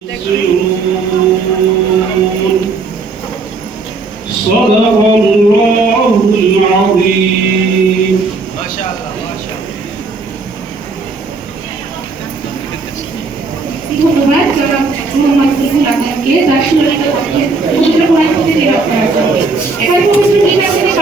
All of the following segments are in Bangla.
صدق الله العظيم ما شاء الله ما شاء الله ধন্যবাদ জনাব মোহাম্মদ ইসুল আজমকে তার সুরক্ষিত পক্ষে পবিত্র কোরআন থেকে তেলাওয়াত করার জন্য। এবার পবিত্র নির্বাচনে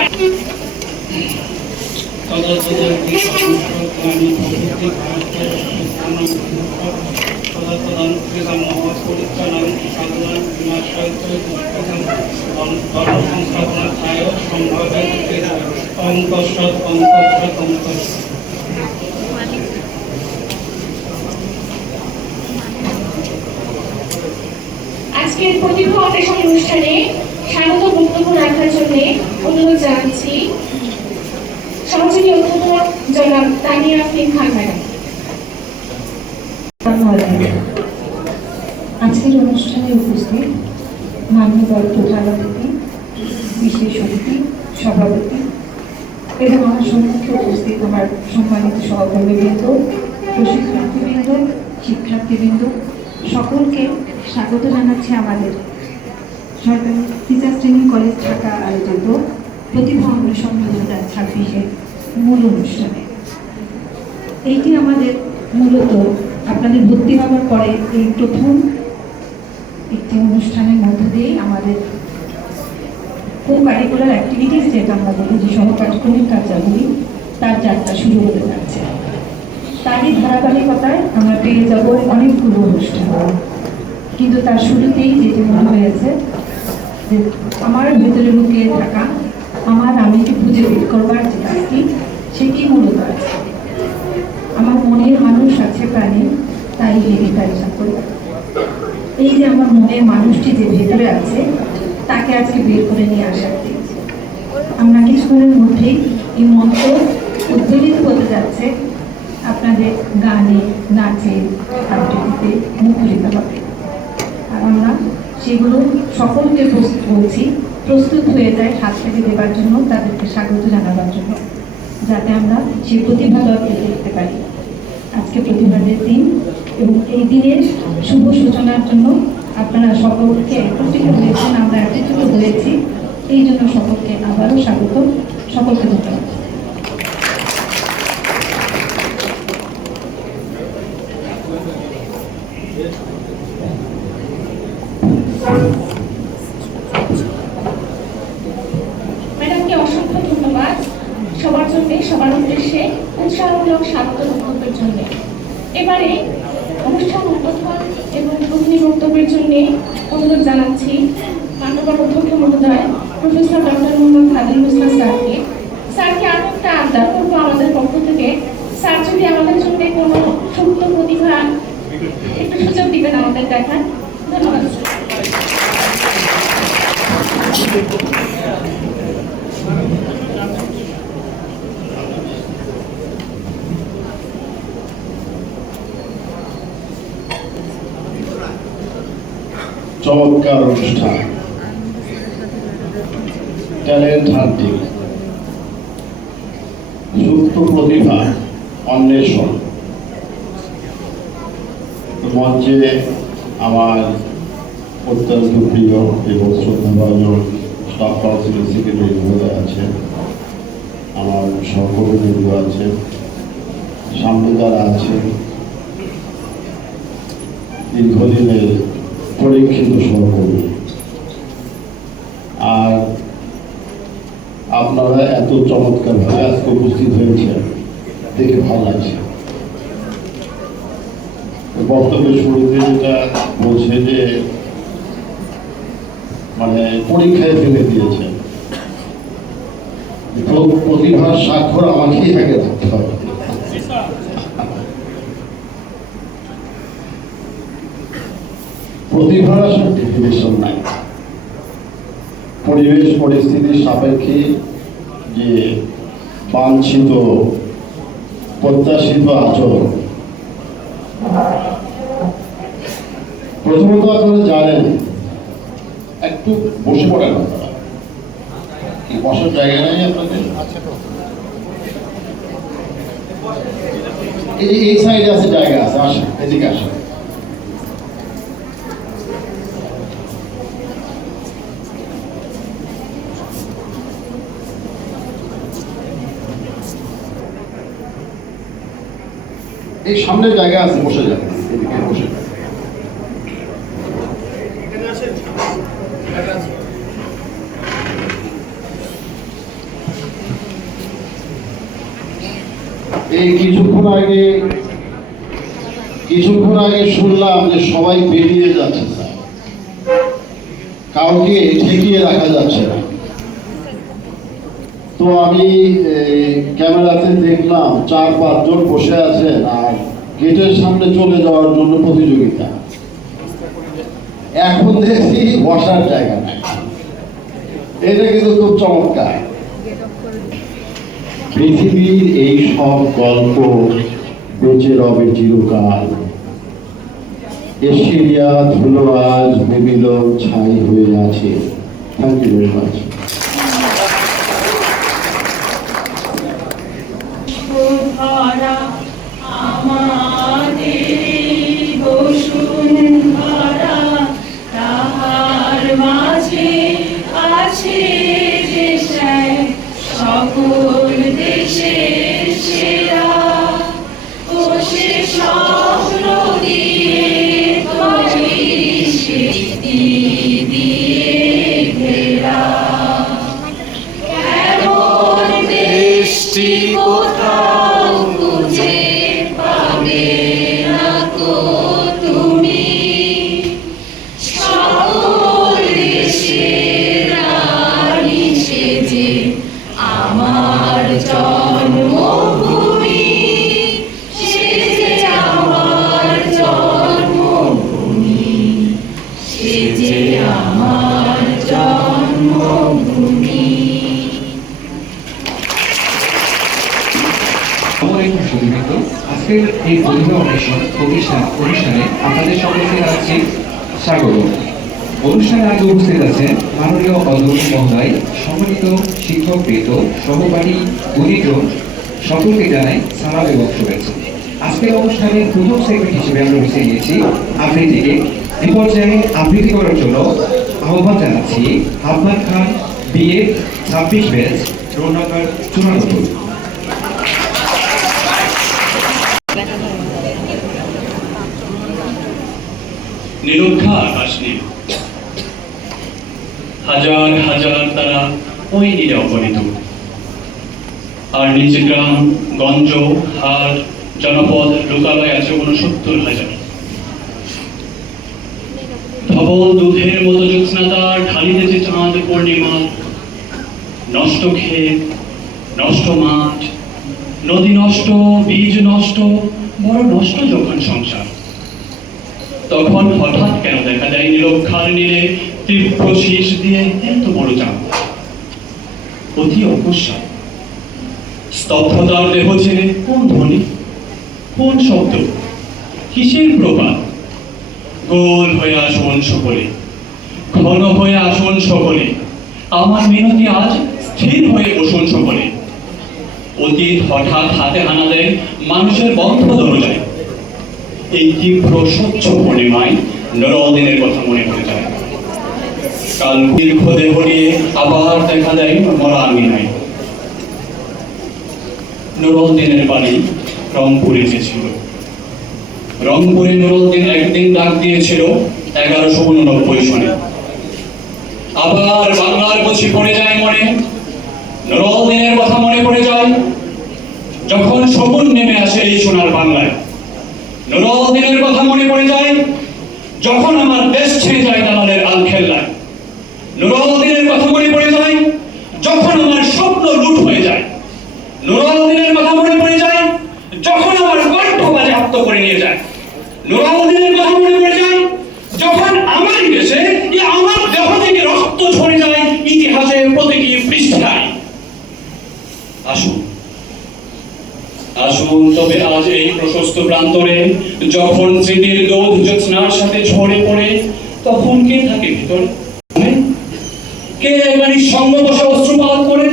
আজকের প্রতিভা অন্বেষণ অনুষ্ঠানে স্বাগত বক্তব্য রাখার জন্য অনুরোধ জানাচ্ছি সহযোগী অধ্যাপক জনাব তানিয়া আফরিন খান ম্যাডাম। আজকের অনুষ্ঠানে উপস্থিত মাননীয় প্রধান অতিথি, বিশেষ অতিথি, সভাপতি এবং আমার সম্মুখে উপস্থিত আমার সম্মানিত সহকর্মীবৃন্দ, প্রশিক্ষার্থীবৃন্দ, শিক্ষার্থীবৃন্দ সকলকে স্বাগত জানাচ্ছি আমাদের সরকারি টিচার্স ট্রেনিং কলেজ ঢাকা আয়োজিত প্রতিভা অন্বেষণ 2026-এর মূল অনুষ্ঠানে। এইটি আমাদের মূলত আপনাদের ভর্তি হওয়ার পরে এই প্রথম একটি অনুষ্ঠানের মধ্য দিয়ে আমাদের কো কারিকুলার অ্যাক্টিভিটিস, যেটা আমরা বলি যে সহকার্যক্রমিক কার্যাবলী, তার যাত্রা শুরু হতে যাচ্ছে। তারই ধারাবাহিকতায় আমরা পেয়ে যাব অনেকগুলো অনুষ্ঠান, কিন্তু তার শুরুতেই যেটি মনে হয়েছে যে আমার ভেতরে লুকিয়ে থাকা আমিকে খুঁজে বের করবার যে কাজটি, সেটি মূলত আছে। আমার মনের মানুষ আছে প্রাণে, তাই লেগে পরিচয় করি। এই যে আমার মনের মানুষটি যে ভেতরে আছে, তাকে আজকে বের করে নিয়ে আসার দিন। আমরা কিছুক্ষণের মধ্যেই এই মন্ত্র উদ্বোধিত হতে যাচ্ছে আপনাদের গানে, নাচে, আবৃত্তিতে মুখরিত হবে। আর আমরা সেগুলো সকলকে প্রস্তুত হয়ে যায় হাত থেকে দেবার জন্য, তাদেরকে স্বাগত জানাবার জন্য, যাতে আমরা সেই প্রতিভাদরকে দেখতে পারি। আজকে প্রতিবাদের দিন এবং এই দিনের শুভ সূচনার জন্য আপনারা সকলকে একত্রিত হয়েছেন, আমরা একত্রিত হয়েছি, এই জন্য সকলকে আবারও স্বাগত, সকলকে ধন্যবাদ। ম্যাডামকে অসংখ্য ধন্যবাদ সবার জন্য, সবার উদ্দেশ্যে উৎসাহমূলক স্বাগত বক্তব্যের জন্য। এবারে অনুষ্ঠান উদ্বোধন এবং উদ্বোধনী বক্তব্যের জন্য অনুরোধ জানাচ্ছি মাননীয় অধ্যক্ষ মহোদয় প্রফেসর ডক্টর মোহাম্মদ খাদিম ইসলাম স্যারকে। স্যারকে আরো একটা আবদার করবো আমাদের পক্ষ থেকে, স্যার যদি আমাদের জন্য কোনো সুপ্ত প্রতিভা একটু সুযোগ দিবেন আমাদের দেখার। ধন্যবাদ। চমৎকার অনুষ্ঠান, ট্যালেন্ট হান্টিং, সুপ্ত প্রতিভা অন্বেষণ। মঞ্চে আমার অত্যন্ত প্রিয় এবং শ্রদ্ধাভাজন স্টাফ কাউন্সিলের সেক্রেটারি মহোদয় আছেন, আমার সহকর্মীবৃন্দ আছেন, সামনে যারা আছেন, দীর্ঘদিনের পরীক্ষিত সহকর্মী, আর আপনারা এত চমৎকারভাবে আজকে উপস্থিত হয়েছেন, দেখে ভালো লাগছে। বক্তব্যের শুরুতে যেটা বলছে যে মানে পরীক্ষায় ফেলে দিয়েছেন, প্রতিভার স্বাক্ষর আমাকেই আগে রাখতে হবে। প্রতিভার আসলে ডেফিনেশন নাই, পরিবেশ পরিস্থিতির সাপেক্ষে যে বাঞ্ছিত প্রত্যাশিত আচরণ। প্রথমত আপনারা জানেন, একটু বসে পড়েন, আপনারা বসার জায়গা নেই আপনাদের? এই সাইডে আছে জায়গা আছে, আসেন এদিকে আসেন। এই সামনে জায়গা আছে, বসে যাবে, এদিকে বসে যাবে। এই কিছুক্ষণ আগে শুনলাম যে সবাই বেরিয়ে যাচ্ছে, স্যার কাউকে ঠেকিয়ে রাখা যাচ্ছে না। তো আমি ক্যামেরাতে দেখলাম 4-5 জন বসে আছেন আর গেটের সামনে চলে যাওয়ার জন্য প্রতিযোগিতা। এখন দেখছি বসার জায়গা নাই, এটা কিন্তু খুব চমৎকার। পৃথিবীর এই সব গল্প বেঁচে রবে চিরকাল, এশিয়া ধুলো আজ বিবিল ছাই হয়ে আছে। Thank you very much. সকল দেশের সেরা ও সে স্বপ্ন দিয়ে তৈরি স্মৃতি দিয়ে ঘেরা এমন দেশটি কোথাও খুঁজে পাবে না তো তুমি। সকল দেশের রানী সেজে আমার জন্মভূমি, সেজে আমার জন্মভূমি, সেজে আমার জন্মভূমি। আজকের এই অনুষ্ঠানে আপনাদের সকলকে জানাচ্ছি স্বাগত। অনুষ্ঠানে আগে উপস্থিত আছেন মাননীয় অধ্যক্ষ মহোদয়, সম্মানিত শিক্ষকবৃন্দ, সহপাঠী গুণীজন, সকলকে জানাই সালাম এবং শুভেচ্ছা। আজকের অনুষ্ঠানে প্রথম সেগমেন্ট হিসেবে আমরা বেছে নিয়েছি আবৃত্তিকে। এই পর্যায়ে আবৃত্তি করার জন্য আহ্বান জানাচ্ছি আফমান খান, বিএ 26 ব্যাচ, রোল নাম্বার 94। নিরক্ষা আকাশ নীল, হাজার হাজার তারা ওই নীলে অগণিত, আর নিচে গ্রাম গঞ্জ হাট জনপদ লোকালয় আছে 69,000। ধবল দুধের মতো জ্যোৎস্না তার ঢালিতেছে চাঁদ পূর্ণিমা। নষ্ট ক্ষেত, নষ্ট মাঠ, নদী নষ্ট, বীজ নষ্ট, বড় নষ্ট যখন সংসার, তখন হঠাৎ কেন দেখা যায় নিরক্ষার নীলে তীব্র শীষ দিয়ে এত বড় চাঁদ। অতি অকস্মাৎ স্তব্ধতার দেহ ছেড়ে কোন ধ্বনি, কোন শব্দ, কিসের প্রপাত? গোল হয়ে আসুন সকলে, ঘন হয়ে আসুন সকলে, আমার মিনতি আজ স্থির হয়ে বসুন সকলে। অতীত হঠাৎ হাতে হানা দেয় মানুষের বন্ধ দরজায়। এই তীব্র স্বচ্ছ পূর্ণিমায় নরদিনের কথা মনে পড়ে যায়। কাল দীর্ঘ দেহ নিয়ে আবার দেখা দেয় মরা আঙিনায়। নুরুদ্দিনের বাড়ি রংপুরে ছিল। রংপুরে নুরুদ্দিন একদিন ডাক দিয়েছিল 1189 সনে। আবার বাংলার পুঁথি পড়ে যায় মনে, নুরুদ্দিনের কথা মনে পড়ে যায় যখন শকুন নেমে আসে এই সোনার বাংলায়। নুরুদ্দিনের কথা মনে পড়ে যায় যখন আমার দেশ ছেড়ে যায় দালালের আলখেল্লায়। নুরুদ্দিনের কথা মনে পড়ে যায় যখন আমার স্বপ্ন লুট হয়ে যায়। নুরুদ্দিনের কথা মনে পড়ে যায় যখন আমার কণ্ঠ বাজেয়াপ্ত করে নিয়ে যায়। নুরুদ্দিনের কথা মনে পড়ে যায় যখন আমার দেশে আমার দেহ থেকে রক্ত ঝরে যায় ইতিহাসের প্রতিটি পৃষ্ঠায়। আসুন আসুন তবে আজ এই প্রশস্ত প্রান্তরে, যখন স্মৃতির দোধ জ্যোৎস্নার সাথে ঝরে পড়ে, তখন কে থাকে ভিতরে? কে একবারই সঙ্গ বসে অশ্রুপাত করে?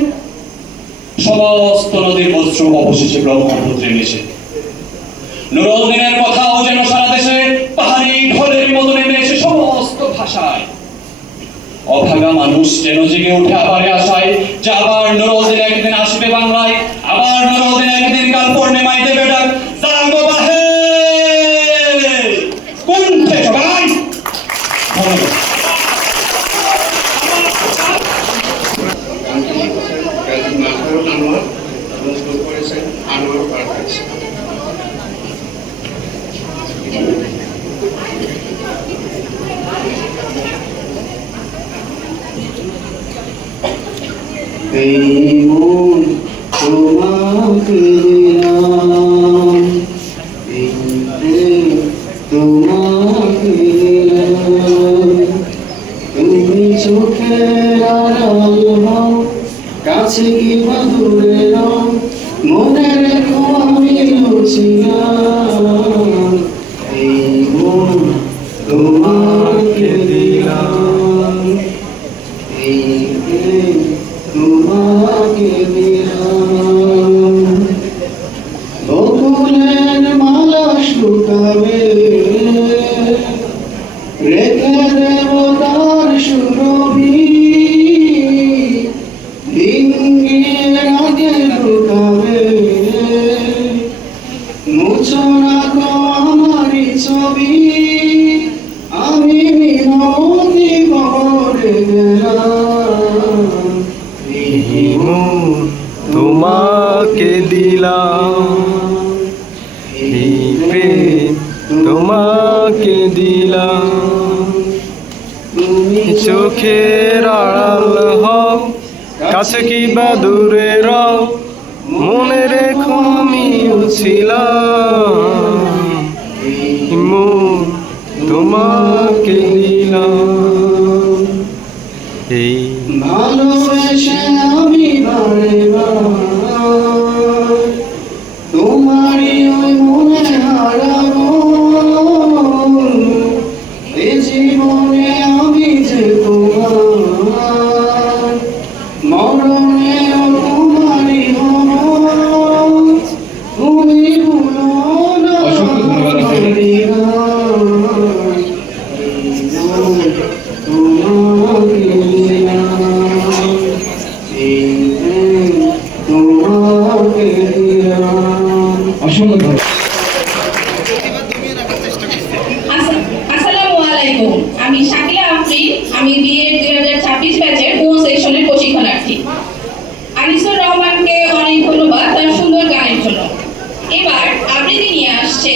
সমস্ত নদীর অশ্রু অবশেষে ব্রহ্মপুত্রে মিশে। নুরুদ্দিনের কথাও যেন সারা দেশে পাহাড়ি ঢলের মতো নেমে এসে সমস্ত ভাষায়। অভাগা মানুষ যেন জেগে উঠে আবার আশায় যে আবার নুরুদ্দিন একদিন আসবে বাংলায়, আবার নুরুদ্দিন একদিন কাল পূর্ণিমায় দেবে ডাক, জাগো বাহে এই মন তোমাকে দিলাম, এই প্রেম তোমাকে দিলাম। তুমি চোখের আড়াল হও, কাছে কিংবা দূরে রও, মনে রেখো আমি ছিলাম। এই মন তোমাকে দিলাম, এই প্রেম তোমাকে দিলাম। বকুলের মালা শুকাবে, রেখে দেব তার সুরভি, ডিঙ্গির আগে ঢুকাবে, মুছো না গো আমারই ছবি, আমি মিনতি করে গেলাম। এই মন তোমাকে দিলাম, এই প্রেম তোমাকে দিলাম। তুমি চোখের আড়াল হও, কাছে কিংবা দূরে রও, মনে রেখো আমিও ছিলাম। মন তোমাকে দিলাম, এই ভালোবেসে আমি বারে বার তোমারই ওই মনে হারাবো। এ জীবনে আমি যে তোমার, মরণেও তোমারই হব। তুমি ভুলো না অসংখ্য ধন্যবাদ আপনাকে। তোমাকে দিলাম, এই প্রেম তোমাকে দিলাম। অসংখ্য ধন্যবাদ। আসসালামু আলাইকুম, আমি শাকিলা আফরিন। আমি বিএ 2026 ব্যাচের ও সেকশনের প্রশিক্ষণার্থী। আনিসুর রহমানকে অনেক ধন্যবাদ তার সুন্দর গানের জন্য। এবার আবৃত্তি নিয়ে আসছে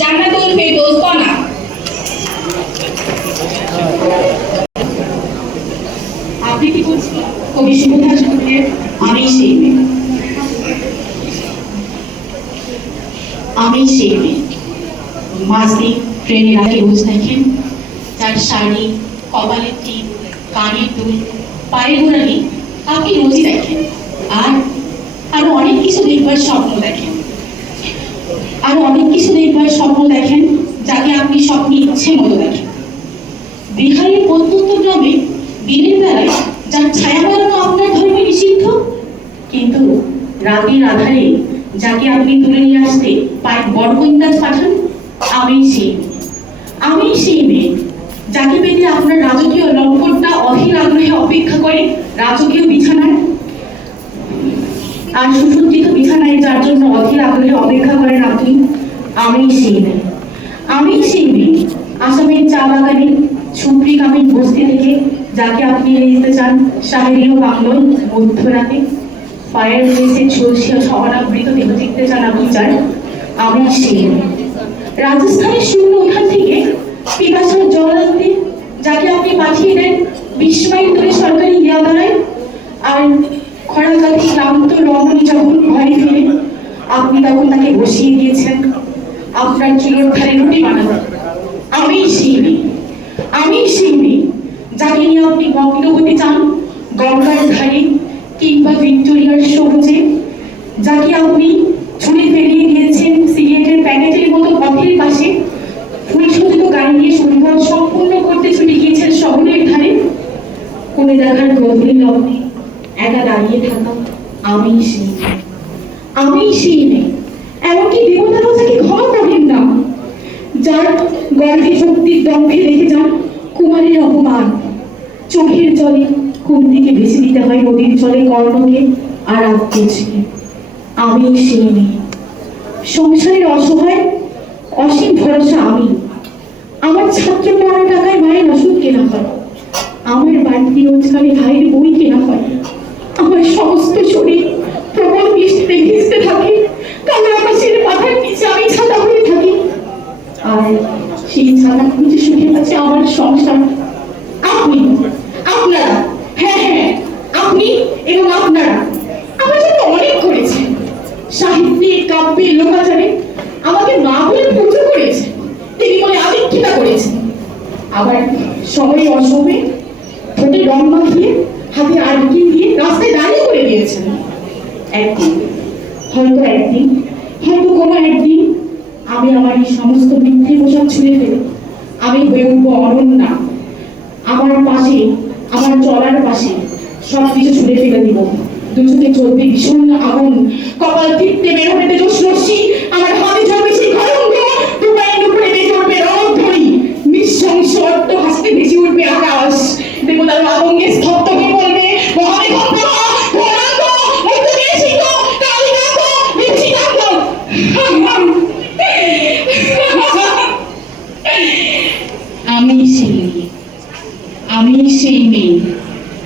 জান্নাতুল ফেরদৌস কণা। আবৃত্তি করছি কবি সুবোধা চন্দ্রের আমি সেই মেয়ে। আমি সেই মেয়ে, মাঝদি ট্রেনের আগে রোজ দেখেন, যার শাড়ি, কপালের টিপ, কানের দুল, পায়ের গোড়ালি আপনি রোজই দেখেন। আর আরো অনেক কিছু দেখবার স্বপ্ন দেখেন, আরো অনেক কিছু দেখবার স্বপ্ন দেখেন, যাকে আপনি স্বপ্নে ইচ্ছে মতো দেখেন। বিহারের প্রত্যন্ত গ্রামে দিনের বেলায় যার ছায়া বেড়ানো আপনার ধর্মে নিষিদ্ধ, কিন্তু রাতের আধারে যাকে আপনি তুলে নিয়ে আসতে পায়ে বড় কইন্দাজ পাঠান। আমি সেই মেয়ে, আমি সেই মেয়ে যাকে পেতে আপনার রাজকীয় লম্পটটা অধীর আগ্রহে অপেক্ষা করে রাজকীয় বিছানায়। আর সুসজ্জিত বিছানায় যার জন্য অধীর আগ্রহে অপেক্ষা করেন আপনি। আমি সেই মেয়ে, আমি সেই মেয়ে আসামের চা বাগানে সুপ্রি কামিন বস্তি থেকে যাকে আপনি নিয়ে যেতে চান সাহেরীয় বাংলোয় মধ্যরাতে। পায়ের নিচে ঝলসিয়া অনাবৃত দেহ দেখতে চান আপনি যান। আমি সেই মেয়ে রাজস্থানের শূন্য উঠান থেকে পিপাসার জল আনতে যাকে আপনি পাঠিয়ে দেন 20 মাইল দূরে সরকারি ইয়াদারায়। আর খরাকালে ক্লান্ত রমণী যখন ঘরে ফিরে আপনি তখন তাকে বসিয়ে দিয়েছেন আপনার চুলোর ধারে রুটি বানানো। আমি সেই মেয়ে, আমি সেই মেয়ে যাকে নিয়ে আপনি মগ্ন হতে চান গঙ্গার ধারে কিংবা ভিক্টোরিয়ার সবুজে, যাকে আপনি ছুঁড়ে ফেলিয়ে দিয়েছেন সিগারেটের প্যাকেটের মতো পথের পাশে, ফুলসজ্জিত গাড়ি নিয়ে সুবিধা সম্পূর্ণ করতে ছুটে গিয়েছেন শহরের ধারে। কোনে দেখার গভীর লগ্নে একা দাঁড়িয়ে থাকা আমি সেই মেয়ে, আমি সেই মেয়ে এমনকি দেবতারাও তাকে ক্ষমা করেন না, যার গর্ভে শক্তির দম্ভে রেখে যান কুমারের অপমান। চোখের জলে কোন দিকে ভেসে দিতে হয় নদীর জলে কর্ণকে আর আত্মীয়কে। আমি সেই মেয়ে সংসারের অসহায় অসীম ভরসা আমি। আমার ছাত্র পড়ার টাকায় মায়ের ওষুধ কেনা হয়, আমার বাড়তি রোজগারে ভাইয়ের বই কেনা হয়। আমার সমস্ত শরীর প্রবল বৃষ্টিতে ভিজতে থাকে, কালো আকাশের মাথার নিচে আমি ছাতা হয়ে থাকি। আর সেই ছাতা খুঁজে শুকিয়ে আছে আমার সংসার। আপনি, আপনারা, হ্যাঁ হ্যাঁ আপনি এবং আপনারা সবাই অসবে ঠোঁটে রং মাখিয়ে হাতে আরকি দিয়ে রাস্তায় দাঁড়িয়ে করে দিয়েছেন। একদিন হয়তো কোনো একদিন আমি আমার এই সমস্ত মিথ্যে পোশাক ছুঁড়ে ফেলে আমি হয়ে উঠবো অনন্যা। আমার পাশে, আমার চলার পাশে সবকিছু ছুঁড়ে ফেলে দিব। দু চোখে চলবে ভীষণ আগুন, কপাল টিপতে বের হবে তেজস রশ্মি, আমার হাতে চলবে সেই কলঙ্ক, দু পায়ের উপরে বেজে উঠবে রণধ্বনি, নিঃশংস অট্ট হাসতে ভেসে উঠবে আকাশ, দেবতার আতঙ্কে স্তব্ধ হয়ে পড়বে মহামেঘ প্রভা, ঘোরাঙ্গ, মধ্যে সিংহ, কালিকাঙ্গ, বিভীষিকাঙ্গ। আমি সেই মেয়ে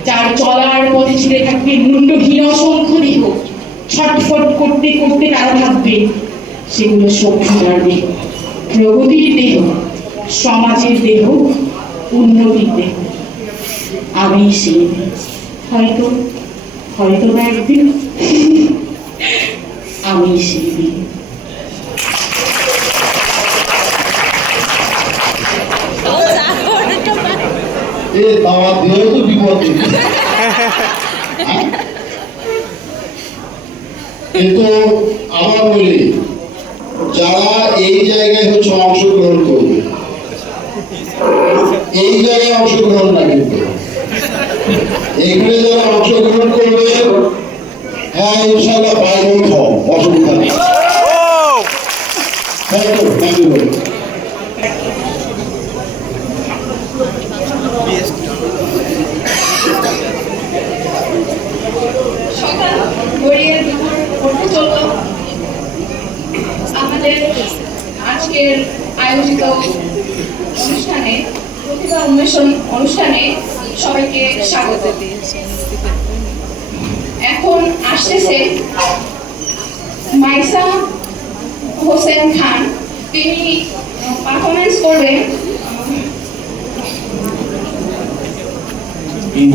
যার চলার পথে ছিঁড়ে থাকবে মুন্ডহীন অসংখ্য দেহ, ছটফট করতে করতে তারা থাকবে সেগুলো সভ্যতার দেহ, প্রগতির দেহ, সমাজের দেহ, উন্নতির দেহ। আমি সেই মেয়ে, হয়তো না একদিন আমি সেই মেয়ে। এ দাওয়াত দিয়েও তো বিপদ কিন্তু আবার বলি, যারা এই জায়গায় হচ্ছে অংশগ্রহণ করবে, এই জায়গায় অংশগ্রহণ না, কিন্তু এখানে যারা অংশগ্রহণ করবে, হ্যাঁ ইনশাল্লাহ বাইরে অসুবিধা নেই। Thank you. সকাল গড়িয়ে দুপুর পড়তে চলল। আমাদের আজকের আয়োজিত অনুষ্ঠানে, প্রতিভা উন্মেষণ অনুষ্ঠানে সবাইকে স্বাগত। এখন আসতেছে মাইসা হোসেন খান, তিনি পারফরমেন্স করবেন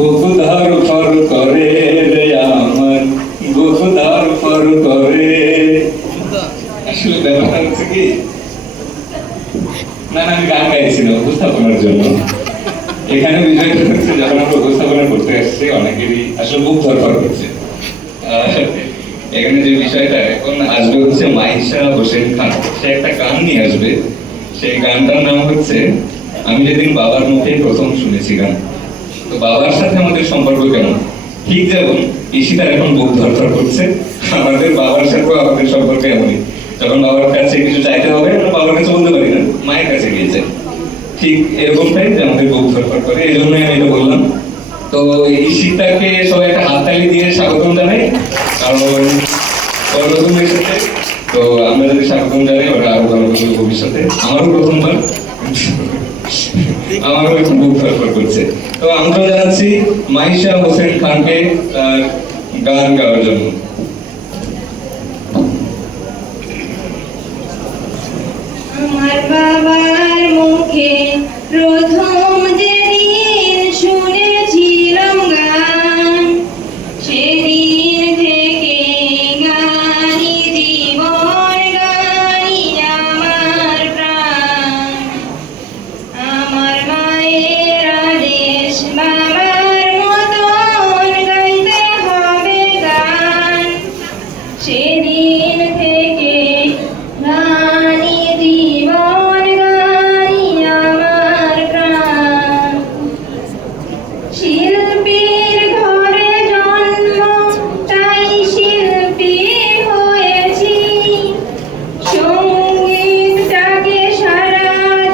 বহুধার ফর করে রে আমার, বহুধার ফর করে। আসলে ব্যাপার হচ্ছে কি, না আমি গান গাইছিলাম উপস্থাপনার জন্য। এখানে বিষয়টা হচ্ছে, যখন আমরা উপস্থাপনা করতে আসছি অনেকেরই আসলে বুক ধরফর করছে। এখানে যে বিষয়টা এখন আসবে হচ্ছে মাইশা হোসেন খান, সে একটা গান নিয়ে আসবে। সেই গানটার নাম হচ্ছে আমি যেদিন বাবার মুখে প্রথম শুনেছি গান। তো বাবার সাথে আমাদের সম্পর্ক কেমন, ঠিক যেমন ঈশিতার এখন বুক ধরফর করছে, আমাদের বাবার সাথেও আমাদের সম্পর্ক এমনই। যখন বাবার কাছে কিছু চাইতে হবে, আমরা বাবার কাছে বলতে পারি না, মায়ের কাছে গিয়ে চাই। ঠিক এরকমটাই যে আমাদের বুক ধরফর করে, এই জন্যই আমি এটা বললাম। তো ঈশিতাকে সবাই একটা হাততালি দিয়ে স্বাগতম জানাই, কারণ নতুন এসেছে। তো আমরা যদি স্বাগতম জানাই, ওরা আরো ভালো করবে ভবিষ্যতে। আমারও প্রথমবার, আমারও একটু বুক ধরফর করছে। তো আমরা জানাচ্ছি মাইশা হোসেন খানকে তার গান গাওয়ার জন্য। আমার বাবার মুখে প্রথম যেদিন শুনেছিলাম গান, সেদিন থেকে গানি জীবন, গানি আমার প্রাণ। আমার মায়ের আদেশ বাবার মতন গাইতে হবে গান, সেদিন থেকে গানি জীবন, গানি আমার প্রাণ। শিল্পীর ঘরে জন্ম, তাই শিল্পী হয়েছি, সঙ্গীতটাকে সারা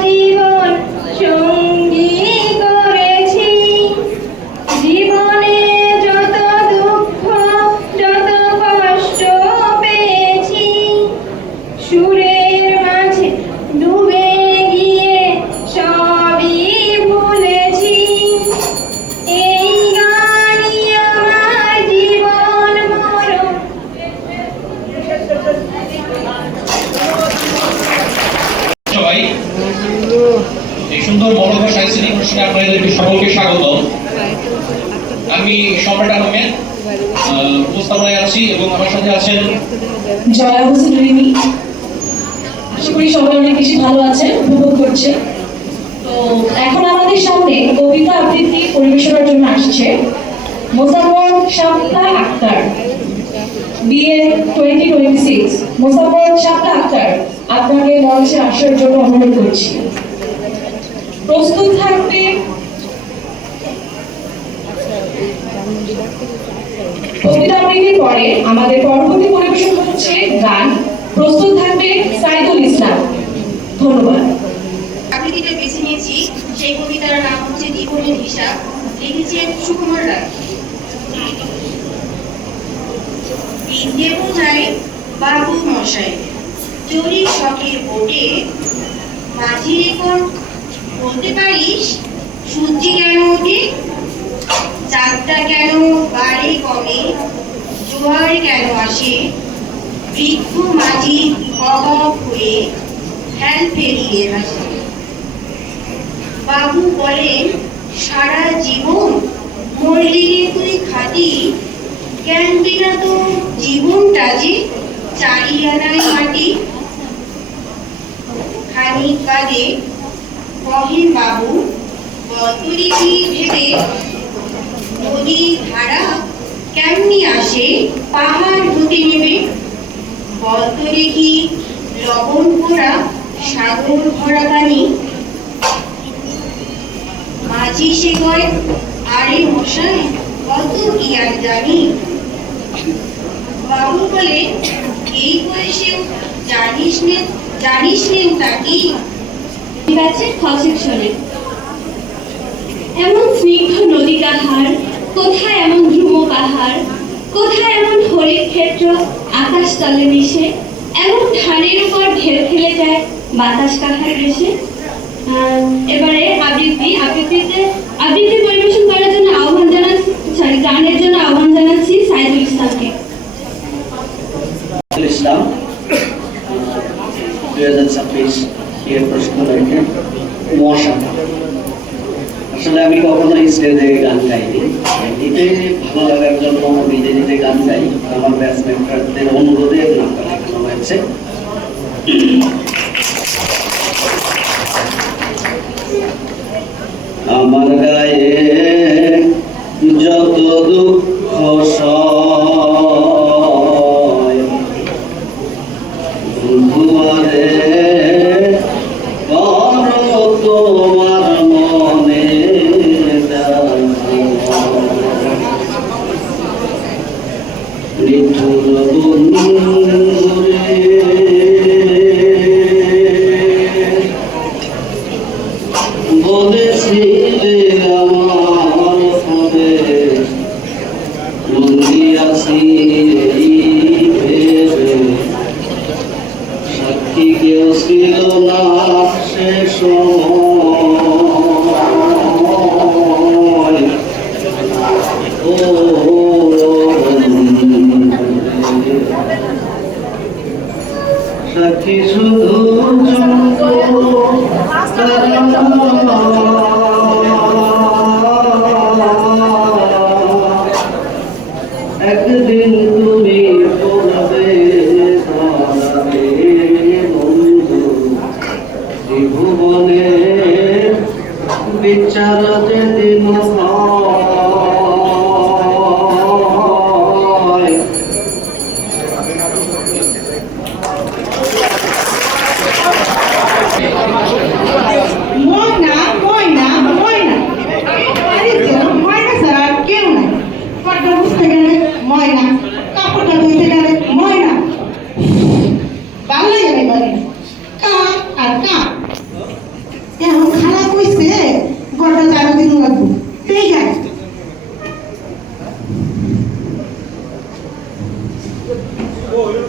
জীবন সঙ্গী করেছি। জীবনে যত দুঃখ, যত কষ্ট পেয়েছি, সুরের মাঝে ডুবে গিয়ে সবই ভুলেছি। এই গানই আমার জীবন মরণ। সবাই এই সুন্দর বড় সাংস্কৃতিক অনুষ্ঠানে আপনাদেরকে সকলকে স্বাগত। আমি সম্রাট আহমেদ উপস্থাপনায় আছি এবং আমার সাথে আছেন জয়া হোসেন রিমি। আশা করি সবাই অনেক বেশি ভালো আছে, উপভোগ করছে। তো এখন আমাদের সামনে পরিবেশনার জন্য আসছে মোসাম্মদ শাপলা আক্তার, বিএ 2026। মোসাম্মদ শাপলা আক্তার, আপনাকে মঞ্চে আসার জন্য অনুরোধ করছি। প্রস্তুত থাকবে কবিতা আবৃত্তির পরে আমাদের পরবর্তী পরিবেশন হচ্ছে গান। প্রস্তুত থাকবে সাইদুল ইসলাম। ধন্যবাদ। আবৃত্তিটা বেছে নিয়েছি, সেই কবিতার নাম হচ্ছে জীবনের হিসাব, লিখেছেন সুকুমার রায়। বিদ্যে বোঝায় বাবু মশাই, চুরি শখের বোটে মাঝি রেকর্ড বলতে পারিস, সূর্যি কেন ওঠে, চাঁদটা কেন বাড়ে কমে, জোয়ার কেন আসে, বৃক্ষ মাঝি অবাক হয়ে ফেল ফেলিয়ে হাসে। বাবু বলেন সারা জীবন মল্লিকে তুই খাটি, জ্ঞান বিনা তো জীবনটা যে চারিয়ানায় মাটি। খানিক বাদে কহেন বাবু, বতরি কি ভেবে নদীর ধারা কেমনি আসে পাহাড় হতে নেবে, বতরে কি লবণ পোড়া সাগর ভরা পানি। মাঝি সে কয় আরে মশাই কত কি আর জানি। বাবু বলে এই বয়সেও জানিস নে ওটা কি। ঠিক আছে, সেকশনে এমন স্নিগ্ধ নদী কাহার, কোথায় এমন ধ্রুব পাহাড়, কোথায় এমন হরিৎ ক্ষেত্র আকাশ তলে মিশে, এমন ধানের উপর ঢেউ খেলে যায় বাতাস কাহার দেশে। এবারে আবৃত্তি পরিবেশন করার জন্য গানের জন্য আহ্বান জানাচ্ছি সাইদুল ইসলামকে। ইসলাম 2026 এর প্রশ্ন রয়েছে মশা। আসলে আমি কখনো স্টেজে গান গাইনি, এমনিতে ভালো লাগার জন্য নিজে নিজে গান গাই। আমার ব্যাটসম্যানদের অনুরোধে নামটা লেখানো হয়েছে। আমার গায়ে যত দুঃখ সয়, বন্ধুয়ারে করো তোমার মনে নিঠুর বন্ধুরে বলেছিলে আমার হবে বন্দি আছি ভেবে, সাক্ষী কেউ ছিল না সে সময়। ও সাক্ষী শুধু একদিন তুমি পড়বে বন্ধু ত্রিভুবনে বিচার যেদিন হয়। ময়না ময়না ময়না, ময়না ছাড়া আর কেউ নাই। পর্দা বুঝতে গেলে ময়না, কাপড়টা ধুইতে গেলে ময়না, ভালো লাগে বলে কা আর কা। এখন খারাপ হয়েছে, গড়টা 4 দিন লাগবো। ঠিক আছে,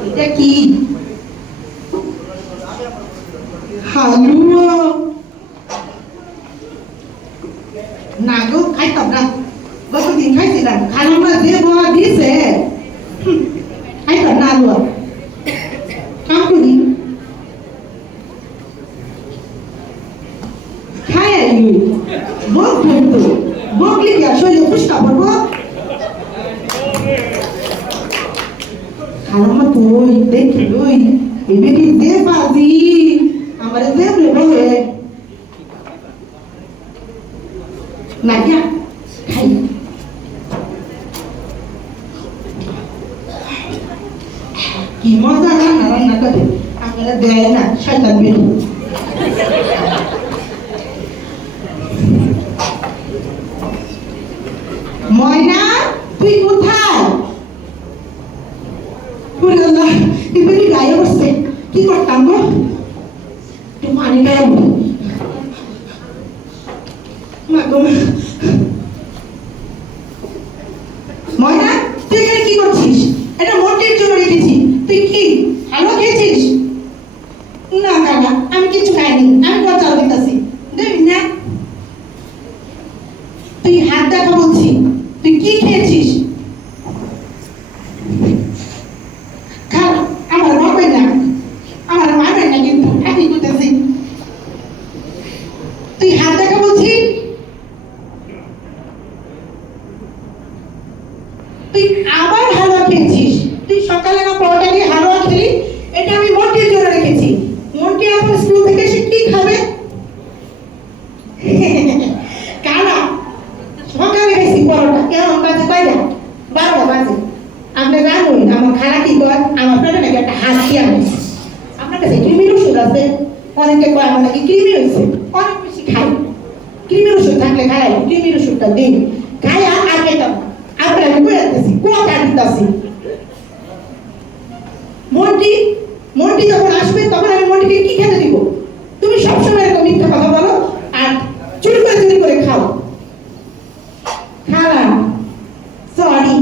এটা কি হালুয়া? না গো, খাইতাম না। গতদিন খাইছিলাম, খালামরা যে বলা দিয়েছে খাইতাম না হালুয়া। কাম করি খাই আইলি বক ধরতো, বকলি কি আর শরীরে ফুসকা পড়বো? খালামা তুই দেখি লই এই বেটি দে বাজি আমারে দে বলে না क्या খাই। কি মজা রান্না রান্না করে আপনারা দেয় না শয়তান বের ময়না তুই কোথায়? ওরে আল্লাহ এবারে গায়ে বসছে কি করতাম গো একটু পানি গরম ময়না তুই এখানে কি করছিস? এটা মোটের জন্য রেখেছি। তুই কি ভালো খেয়েছিস? না কাকা আমি কিছু খাইনি, আমি পচা দিতেছি দেবি না। তুই হাত দেখা বলছি, তুই কি খেয়েছিস? খা, আমার মারবেন না, আমার মারবেন না কিন্তু আমি করতেছি। তুই হাত দেখা বলছি, তুই আবার হালুয়া খেয়েছিস। তুই সকালে না পরোটা দিয়ে হালুয়া খেলি, এটা আমি মন্টির জন্য রেখেছি। মন্টি এখন স্কুল থেকে এসে কি খাবে? কারা সকালে গেছি পরোটা, কেমন বাজে কয়টা? 12টা বাজে। আপনি জানুন আমার খারাপ কি কয়, আমার পেটে নাকি একটা হাসি আমি। আপনার কাছে কৃমির ওষুধ আছে? অনেকে কয় আমার নাকি কৃমি হয়েছে, অনেক বেশি খাই। কৃমির ওষুধ থাকলে খাই, কৃমির ওষুধটা দিন খাই আর খেতাম। আপনার আমি করে দিতেছি, কোথা দিতেছি। মন্টি যখন আসবে তখন আমি মন্টিকে কি খেতে দিব? তুমি সবসময় এরকম মিথ্যা কথা বলো আর চুরি করে খাও। খারাপ সরি,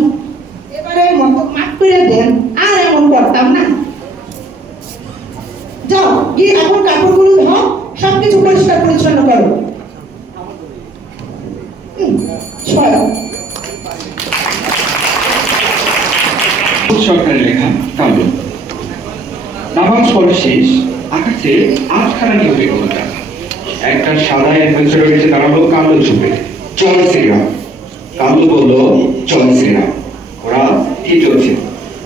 এবারে মতো মাফ করে দেন, আর এমন করতাম না। যাও গিয়ে এখন কাপড়গুলো ধোও, সবকিছু পরিষ্কার পরিচ্ছন্ন করো। সরকারের লেখা কাব্য। নামাজ পড়া শেষ, আকাশে আটখানা নিয়মের কথা। একটা সাদা অ্যাডভেঞ্চার রয়েছে, দাঁড়ালো কালো চুপে, জয় শ্রীরাম। কালো বললো জয় শ্রীরাম। ওরা কি চলছে?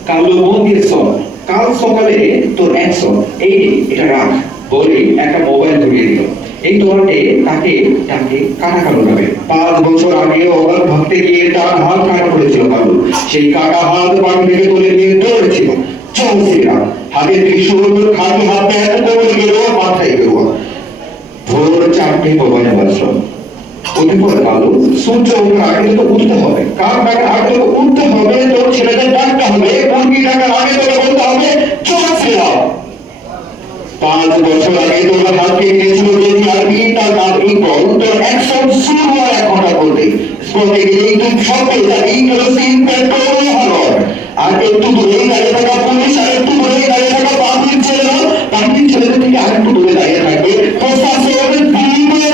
কালো মন দিয়ে শোন, কাল সকালে তোর অ্যাকশন এই এটা রাখ বলে একটা মোবাইল ধরিয়ে দিল। এই তোমাকে তাকে ডাকে কাটা কালো নামে। 5 বছর আগে অগাধ ভাবতে গিয়ে তার হাত কাটা পড়েছিল কালো। সেই কাটা হাত পানি থেকে তুলে নিয়ে দৌড়েছিল জয় শ্রীরাম। হাতের ত্রিশূল খালি হাত এত কোমর গেরুয়া, মাথায় গেরুয়া। ভোর 4টে মোবাইল বাজলো। উঠে পড়ে কালো, সূর্য ওঠার আগে তো উঠতে হবে, কার ডাকার আগে তো উঠতে হবে, তোর ছেলেদের ডাকতে হবে, মুরগি ডাকার আগে তোকে বলতে হবে জয় শ্রীরাম। 5 বছর আগে তোর হাতকে দিয়েছিল যে আরবি, তার নাম ইকবল। তোর অ্যাকশন শুরু হয় 1 ঘন্টা করতে। স্পটে গেলেই তুই সব পেয়ে যাবি, কেরোসিন, পেট্রোল, হলর। আর একটু দূরে দাঁড়িয়ে থাকা পুলিশ, আর একটু দূরে দাঁড়িয়ে থাকা বাহিনীর ছেলেদের থেকে আরেকটু দূরে দাঁড়িয়ে থাকবে প্রশাসন, পুলিশ,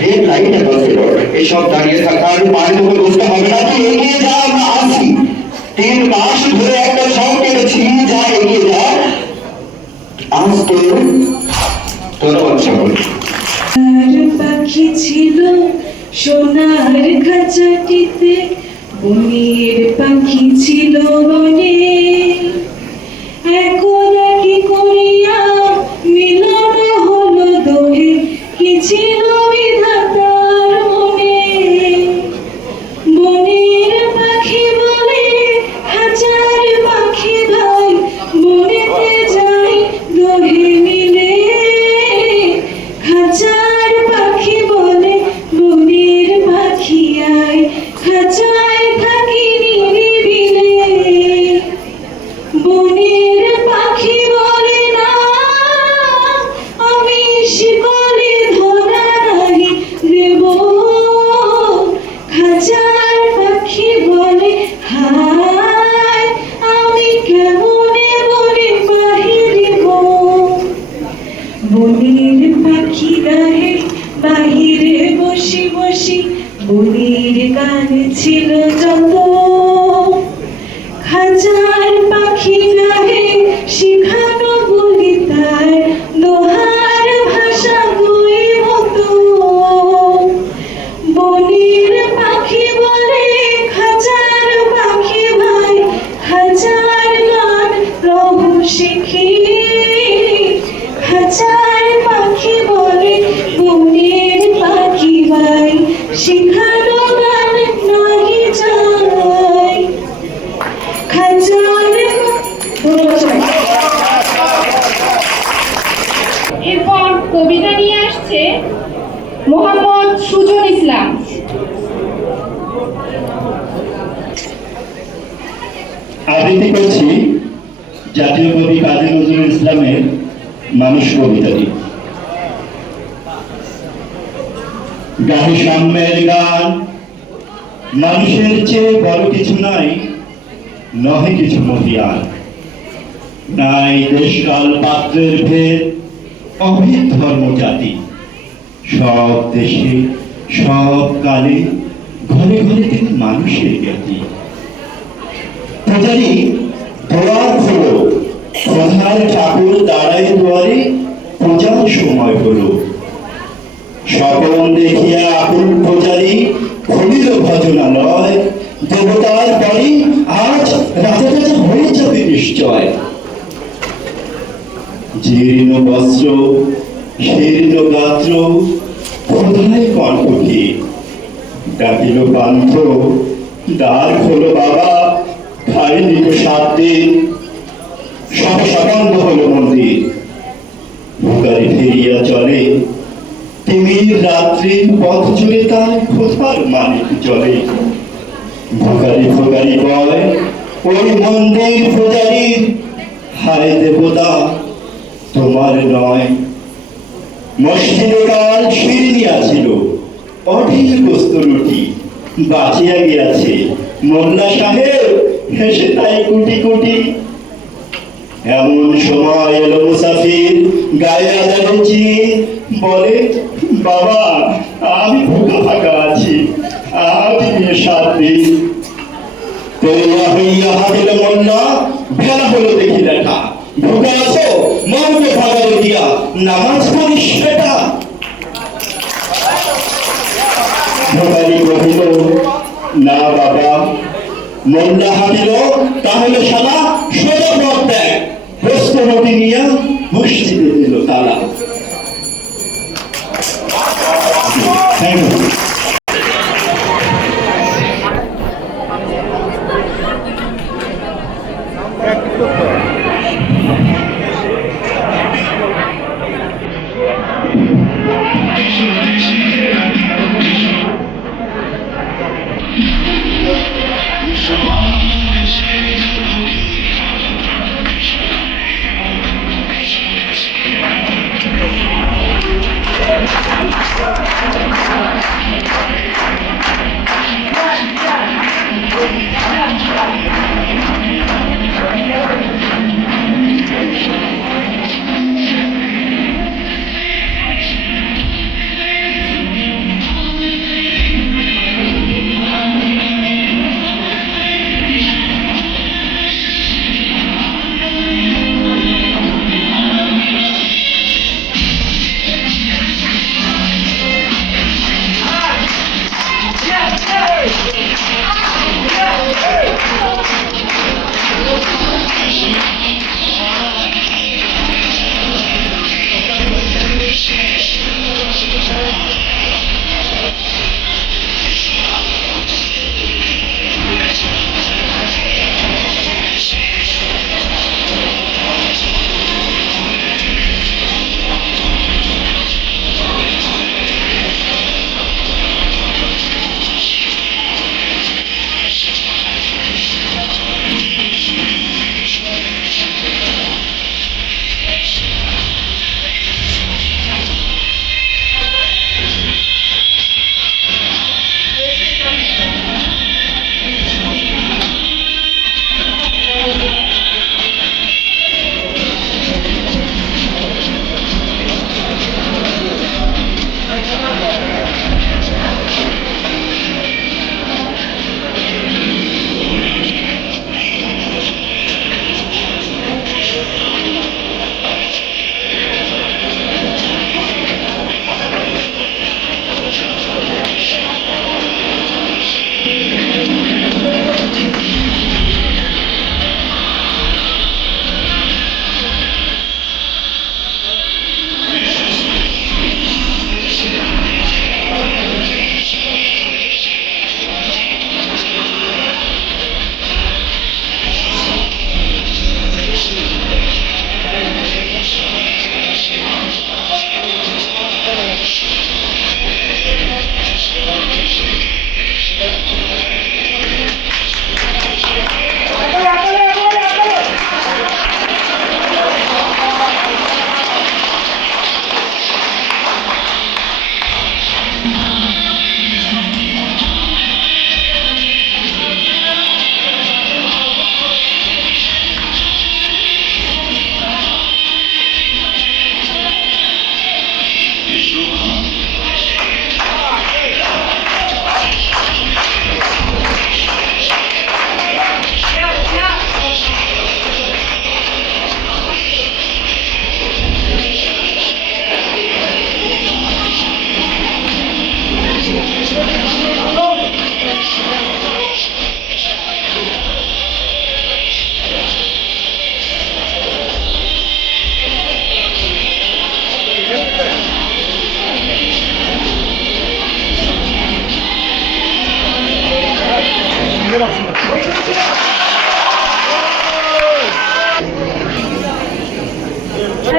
রেড লাইট অ্যাম্বাসেডর। এসব দাঁড়িয়ে থাকার পায়ে তোকে বুঝতে হবে না, তুই এগিয়ে যা, আমরা আসি। 3 মাস ধরে একটা সব কেটেছি, যা এগিয়ে যা। আজ ধন্যবাদ সকল। পাখি ছিল সোনার খাঁচাটিতে, বনের পাখি ছিল বনে। এখন কি করিয়া মিলন হলো দোহে, কি ছিল বিধাতার মনে। বনের পাখি বলে হাজার পাখি ভাই, বনেতে যাই দোহে মিলে। খাঁচার পাখি বলে বনের পাখি আয়, খাঁচায় থাকি নিরিবিলে। বনের পাখি বলে না আমি শিকলে ধরা নাহি দেব। খাঁচার পাখি বলে হায় আমি কেমনে বনে বাহিরিব। বনের পাখি গায়ে বাহিরে বসি বসি, বনের গান ছিল যত। খাঁচার পাখি গায়ে শিখানো বলি তার দোহার ভাষা দুই মতো। বনের পাখি বলে খাঁচার পাখি ভাই, খাঁচার গান রহু শিখি। খাঁচার পাখি বলে বনের পাখি ভাই, শিখানো গান কবিতাটি। গাহি সাম্যের গান, মানুষের চেয়ে বড় কিছু নাই, নহে কিছু মহিয়ান। নাই দেশকাল পাত্রের ভেদ, অভেদ ধর্ম জাতি। সব দেশে সব কালে ঘরে ঘরে তিনি মানুষের জ্ঞাতি। পূজারি দোয়ার হলো, প্রধান ঠাকুর দাঁড়াই দুয়ারে, পূজার সময় হলো। স্বপন দেখিয়া আকুল পূজারি খুলিল ভজনালয়, দেবতার বাড়ি আজ রাজা রাজা হয়ে যাবে নিশ্চয়। জীর্ণ বস্ত্র, শীর্ণ গাত্র, কোথায় কণ্ঠকে ডাকিল পান্থ, দ্বার খোলো বাবা, খাইনি তো 7 দিন। সব সকান্দ হলো মন্দির, ভোগারি ফিরিয়া চলে, তিমির রাত্রির পথ জুড়ে তার কোথার মানিক চলে। ভোগারি ভোগারি বয় ওই মন্দির পূজারীর, হায় দেবতা তোমার নয়। মসজিদে কাল শিরনি আছিল, অঢিল গোস্ত রুটি, বাঁচিয়া গিয়াছে মোল্লা সাহেব হেসে তাই কুটি কুটি। এমন সময় এলো মুসাফির, গায়ে আদারে চির, বলে বাবা আমি ভোগা ফাঁকা আছি, আজ নিয়ে 7 দিন। তৈয়া হইয়া হাঁটিল মোল্লা, বেলা হলো দেখি দেখা। ভোগা আছো, মারবে ভাগারে দিয়া, নামাজ পড়িস বেটা। ভোগারি কহিল না বাবা। মোল্লা হাঁটিল, তাহলে শালা সোজা পথ দেখ। প্রস্তুতি নিয়ে মসজিদে দিল তালা। Thank you.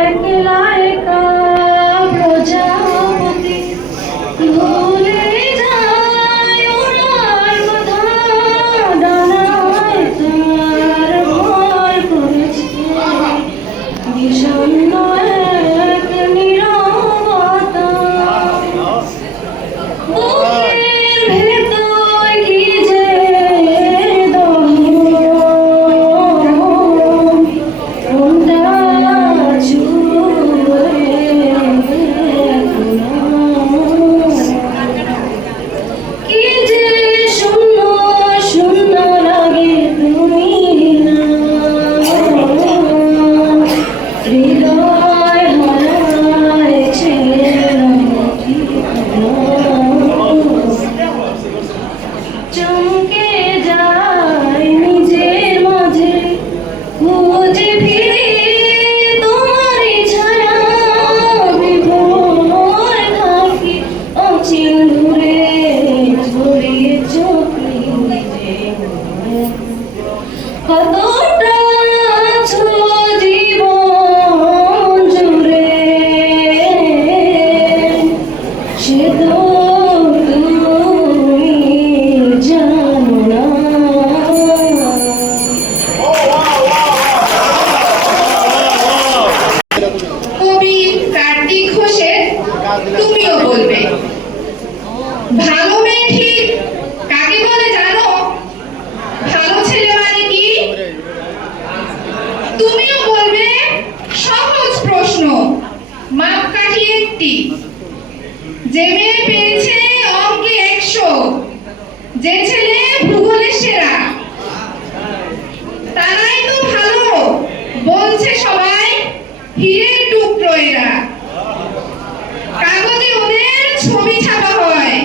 একলা একা প্রজাপতি ভুলে যায় ওড়ার কথা, ডানায় তার ভর করেছে বিষণ্ণ এক নীরবতা। বুকের ভেতর কি যে দহন, কোনটা কি যে শূন্য শূন্য লাগে তুমি না, হৃদয় হারাইছে চমকে যায় নিজের মাঝে, খুঁজে ফিরে তোমারই ছায়া, বিভোর থাকি অচিন দূরে ছড়িয়ে চোখ নিজে। কতটা আছো জীবন জুড়ে, সে তো তুমি জানো না। কবি কার্তিক ঘোষের তুমিও বলবে। ভালো মেয়ে ঠিক কাকে বলে জানো? ভালো ছেলে মানে কি? তুমিও বলবে সহজ প্রশ্ন, মাপকাঠি একটি। যে মেয়ে পেয়েছে অঙ্কে 100, যে ছেলে ভূগোলে সেরা, তারাই তো ভালো বলছে সবাই, হীরের টুকরো এরা। কাগজে ওদের ছবি ছাপা হয়,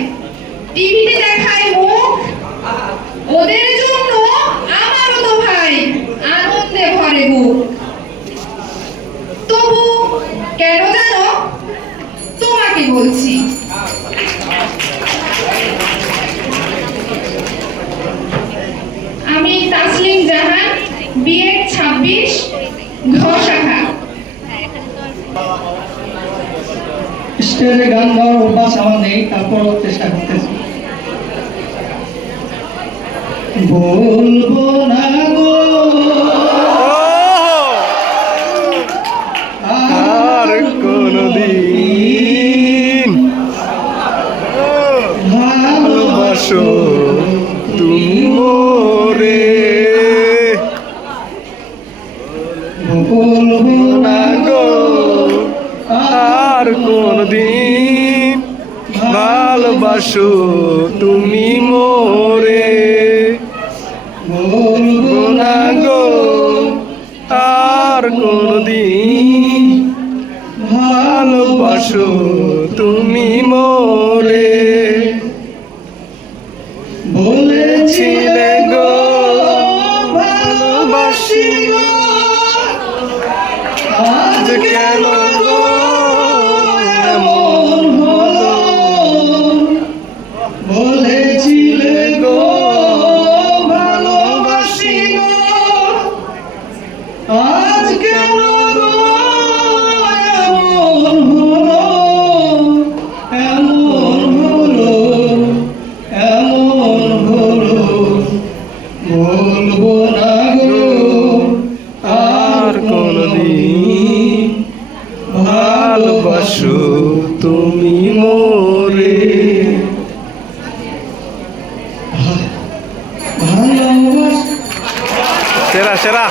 টিভিতে দেখায় মুখ, ওদের জন্য আমারও তো ভাই আনন্দে ভরে বুক। তবু কেন জানো? তোমাকে বলছি। আমি তাসলিম জাহান, বিএড 26, ঘ শাখা। স্টেজে গান গাওয়ার অভ্যাস আমার নেই, তারপরও চেষ্টা করতেছি। বলবো না গো আর কোনদিন ভালোবাসো তুমি মোরে, বলবো না গো আর কোনদিন ভালোবাসো তুমি মোরে, বলবো না গো আর কোনদিন ভালোবাসো তুমি মোরে। বলেছিলে গো ভালোবাসি গো, আজ কেন গো এমন হলো? বলেছিলে গো ভালোবাসি গো, আজ কেন গো এমন হলো, এমন হলো, এমন হলো। বলবো না গো আর কোনদিন ভালোবাসো তুমি মোরে। ভালোবাসা সেরা সেরা।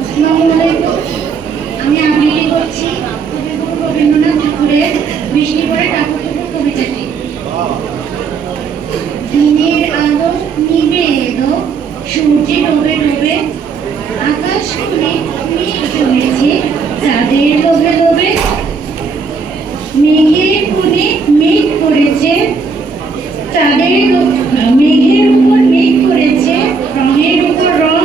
আসসালামু আলাইকুম। আমি আবৃত্তি করছি কবিগুরু রবীন্দ্রনাথ ঠাকুরের বৃষ্টি পড়ে ঠাকুর ঠাকুর কবিতাটি। দিনের আলো নিভে এলো, সূর্য ডোবে ডোবে, আকাশ খুলে মেঘ জমেছে চাঁদের লোভে লোভে, মেঘের কোণে মেঘ করেছে চাঁদের মেঘের উপর মেঘ করেছে রঙের উপর রং,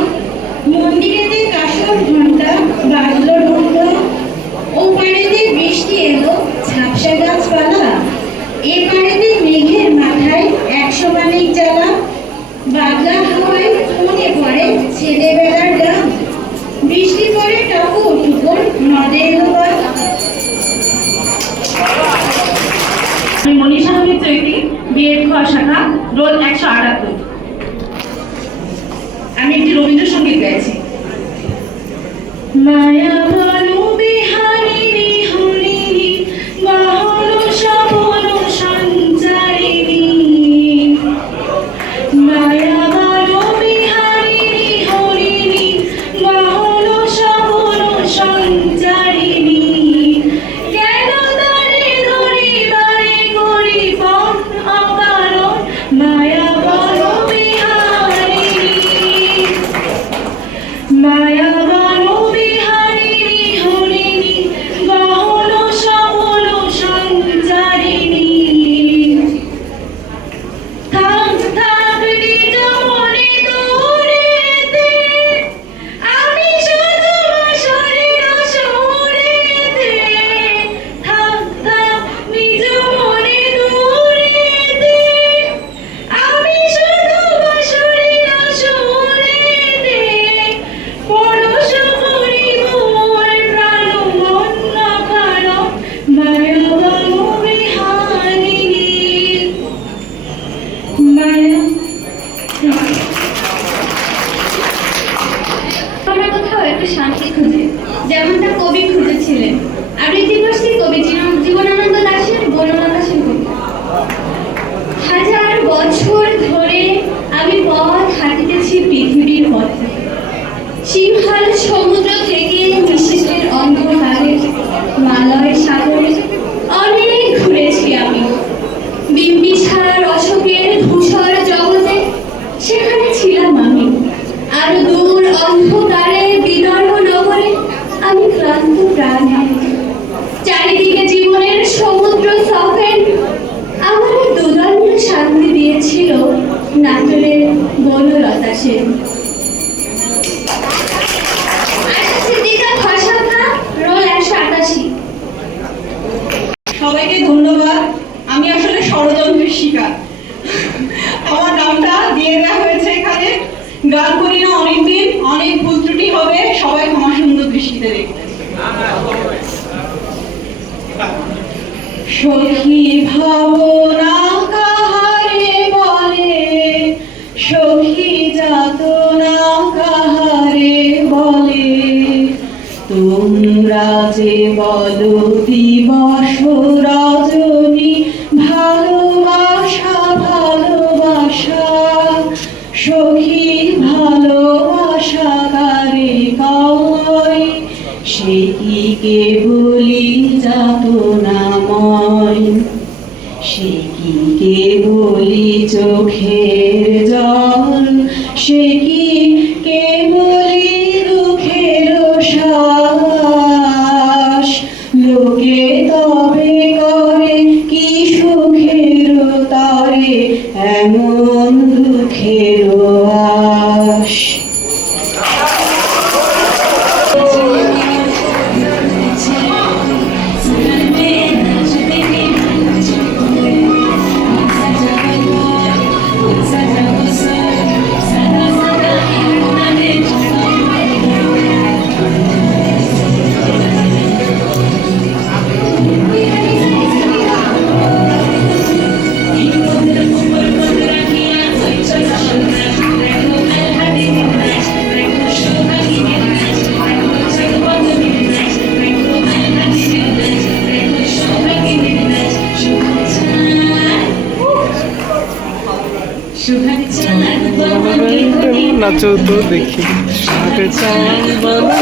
মন্দিরেতে কাঁসর ঘন্টা বাজলো ঢোল, ও পাড়েতে বৃষ্টি এলো ঝাপসা গাছপালা, এ পাড়েতে মেঘের মাথায় 100 মানিক জ্বালা, ঘর শাখা, রোল 178। আমি একটি রবীন্দ্রসঙ্গীত গাইছি। মায়া বলো বিহারিণী হরিণী বাহন সবল সঞ্চারিণী, মায়া বলো বিহারিণী হরিণী বাহন সবল সঞ্চারিণী, কেন তারে ধরিবারে করি পথ অকারণ, মায়া বলো বিহারিণী, মায়া বলো বিহারিণী হরিণী বাহন সবল সঞ্চারিণী, থাক থাক নিজ মনে দূরেতে, আমি শুধু শরীর সুরেতে, থাক থাক নিজ মনে দূরেতে, আমি শুধু শরীর সুরেতে, পরশ করিব মোর প্রাণ মন অকারণ, মায়া বলো বিহারিণী, মায়া। আমরা কোথাও একটা শান্তি খুঁজে, যেমনটা কবি খুঁজেছিলেন। আবৃত্তি করছি কবি জীবনানন্দ দাশের বনলতা সেন। হাজার বছর ধরে আমি পথ হাঁটিতেছি পৃথিবীর পথে, সিংহাল সমুদ্র থেকে নিশীথের অন্ধকারে মালয় সাগরে অনেক ঘুরেছি আমি। বিম্বিসার অশোকের ধূসর জগতে সেখানে ছিলাম আমি। আরো দূর অন্ধকারে বিদর্ভ নগরে আমি ক্লান্ত প্রাণে, চারিদিকে জীবনের সমুদ্র সফেন আমার দুদণ্ড শান্তি দিয়েছিল নাটোরের বনলতা সেন। রোল 188। সবাইকে ধন্যবাদ। আমি আসলে ষড়যন্ত্রের শিকার, আমার নামটা দিয়ে দেওয়া হয়েছে এখানে। গান করি না অনেকদিন, অনেক ভুল ত্রুটি হবে, সবাই ক্ষমা সুন্দর দৃষ্টিতে দেখবেন। সখী ভাবনা কাহারে বলে, সখী যাতনা কাহারে বলে, তোমরা যে বলো দিবস রজনী ভালোবাসা ভালোবাসা, সখী ভালোবাসা কারে কয়, সে কি কেবলি যাতনাময়, সে কি কেবলি চোখের জল, সে কি কেবলি দুঃখের শ্বাস, লোকে তবে করে কি সুখের তরে এমন দুঃখের আশ। নাচো তো দেখি,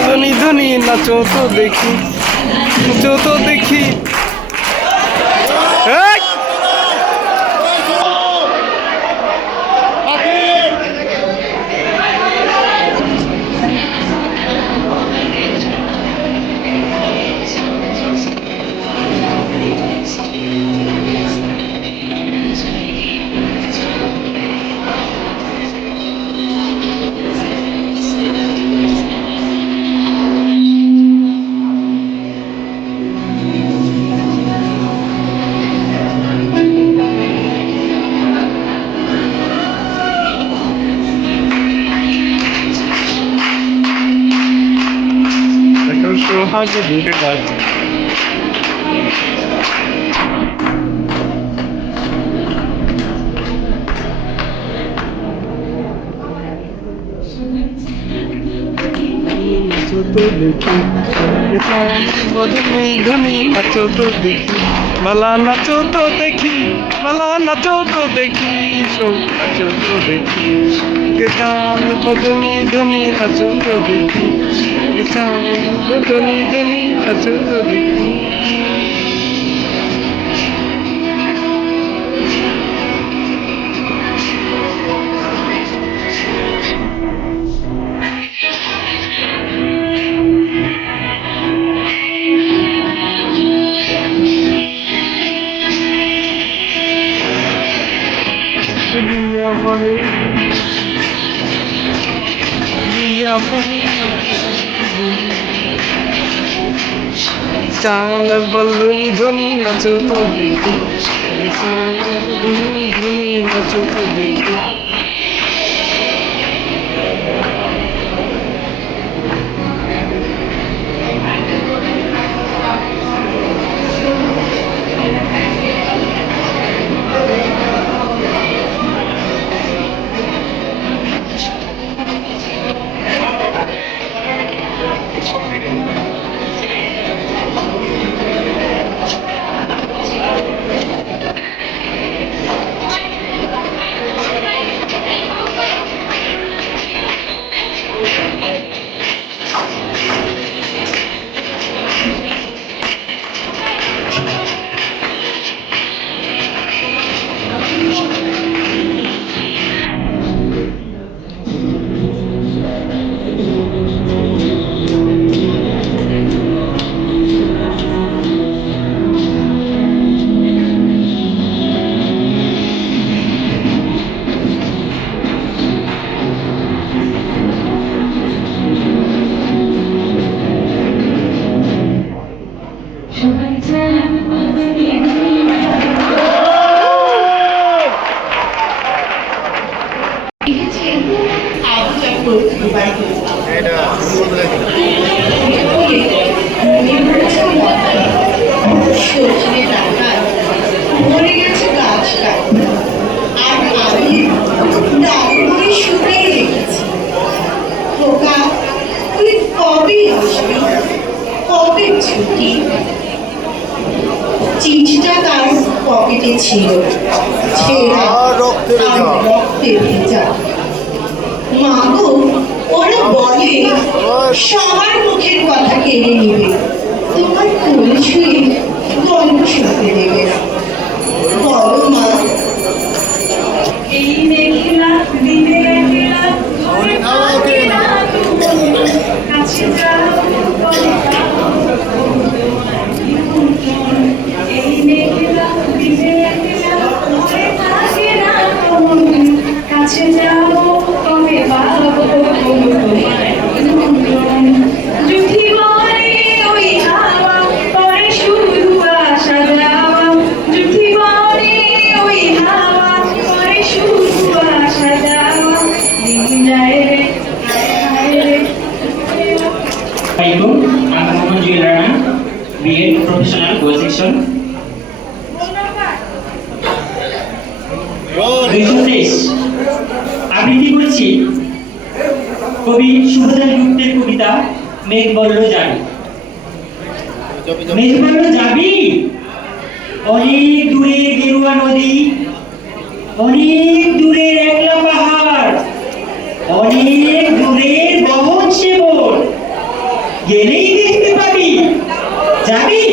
ধনী ধনী নাচো তো দেখি, নাচো তো দেখি। সোহাগ দূরে গাছ। তো দেখি বদনে ধনি নাচো তো দেখি মালা নাচো তো দেখি মালা নাচো তো দেখি সব নাচো তো দেখি গেটান বদনে ধনি নাচো তো দেখি গেটান বদনে ধনি নাচো তো দেখি চাঁদ বলুন ধনি নাচো তো দেখি ধনি নাচো তো দেখি মরে গেছে গাছটা আর আমি ডালগুলি শুকিয়ে রেখেছি। খোকা, তুই কবে আসবি? কবে ছুটি? চিঠিটা তার পকেটে ছিল, ছেঁড়া আর রক্তে ভেজা। মা গো, ওরা বলে সবার মুখের কথা কেড়ে নিবে, তোমার কোল ছুঁয়ে গল্প শুনতে দেবে না। বলো মা। এই মেঘলা দিনে একলা ঘরে থাকে না তুমি, কাছে যাও এই মেঘলা দিনে একলা ঘরে থাকে না তুমি, কাছে যাও কবে পাবো জুঠি বলে ওই হাওয়া পরে শুধু আসা যাওয়া, জুঠি বলে ওই হাওয়া পরে শুধু আসা যাওয়া, দিন যায় রে যায় রে। I'm Mohammad Juel Rana, B.Ed Professional Goal Section. 223 আবৃত্তি করছি কবি সুভদ্রা গুপ্তের কবিতা মেঘ বলল যাবি। মেঘ বলল যাবি, অনেক দূরের গেরুয়া নদী, অনেক দূরের একলা পাহাড়, অনেক দূরের বহন সেবর, গেলেই দেখতে পাবি। যাবি?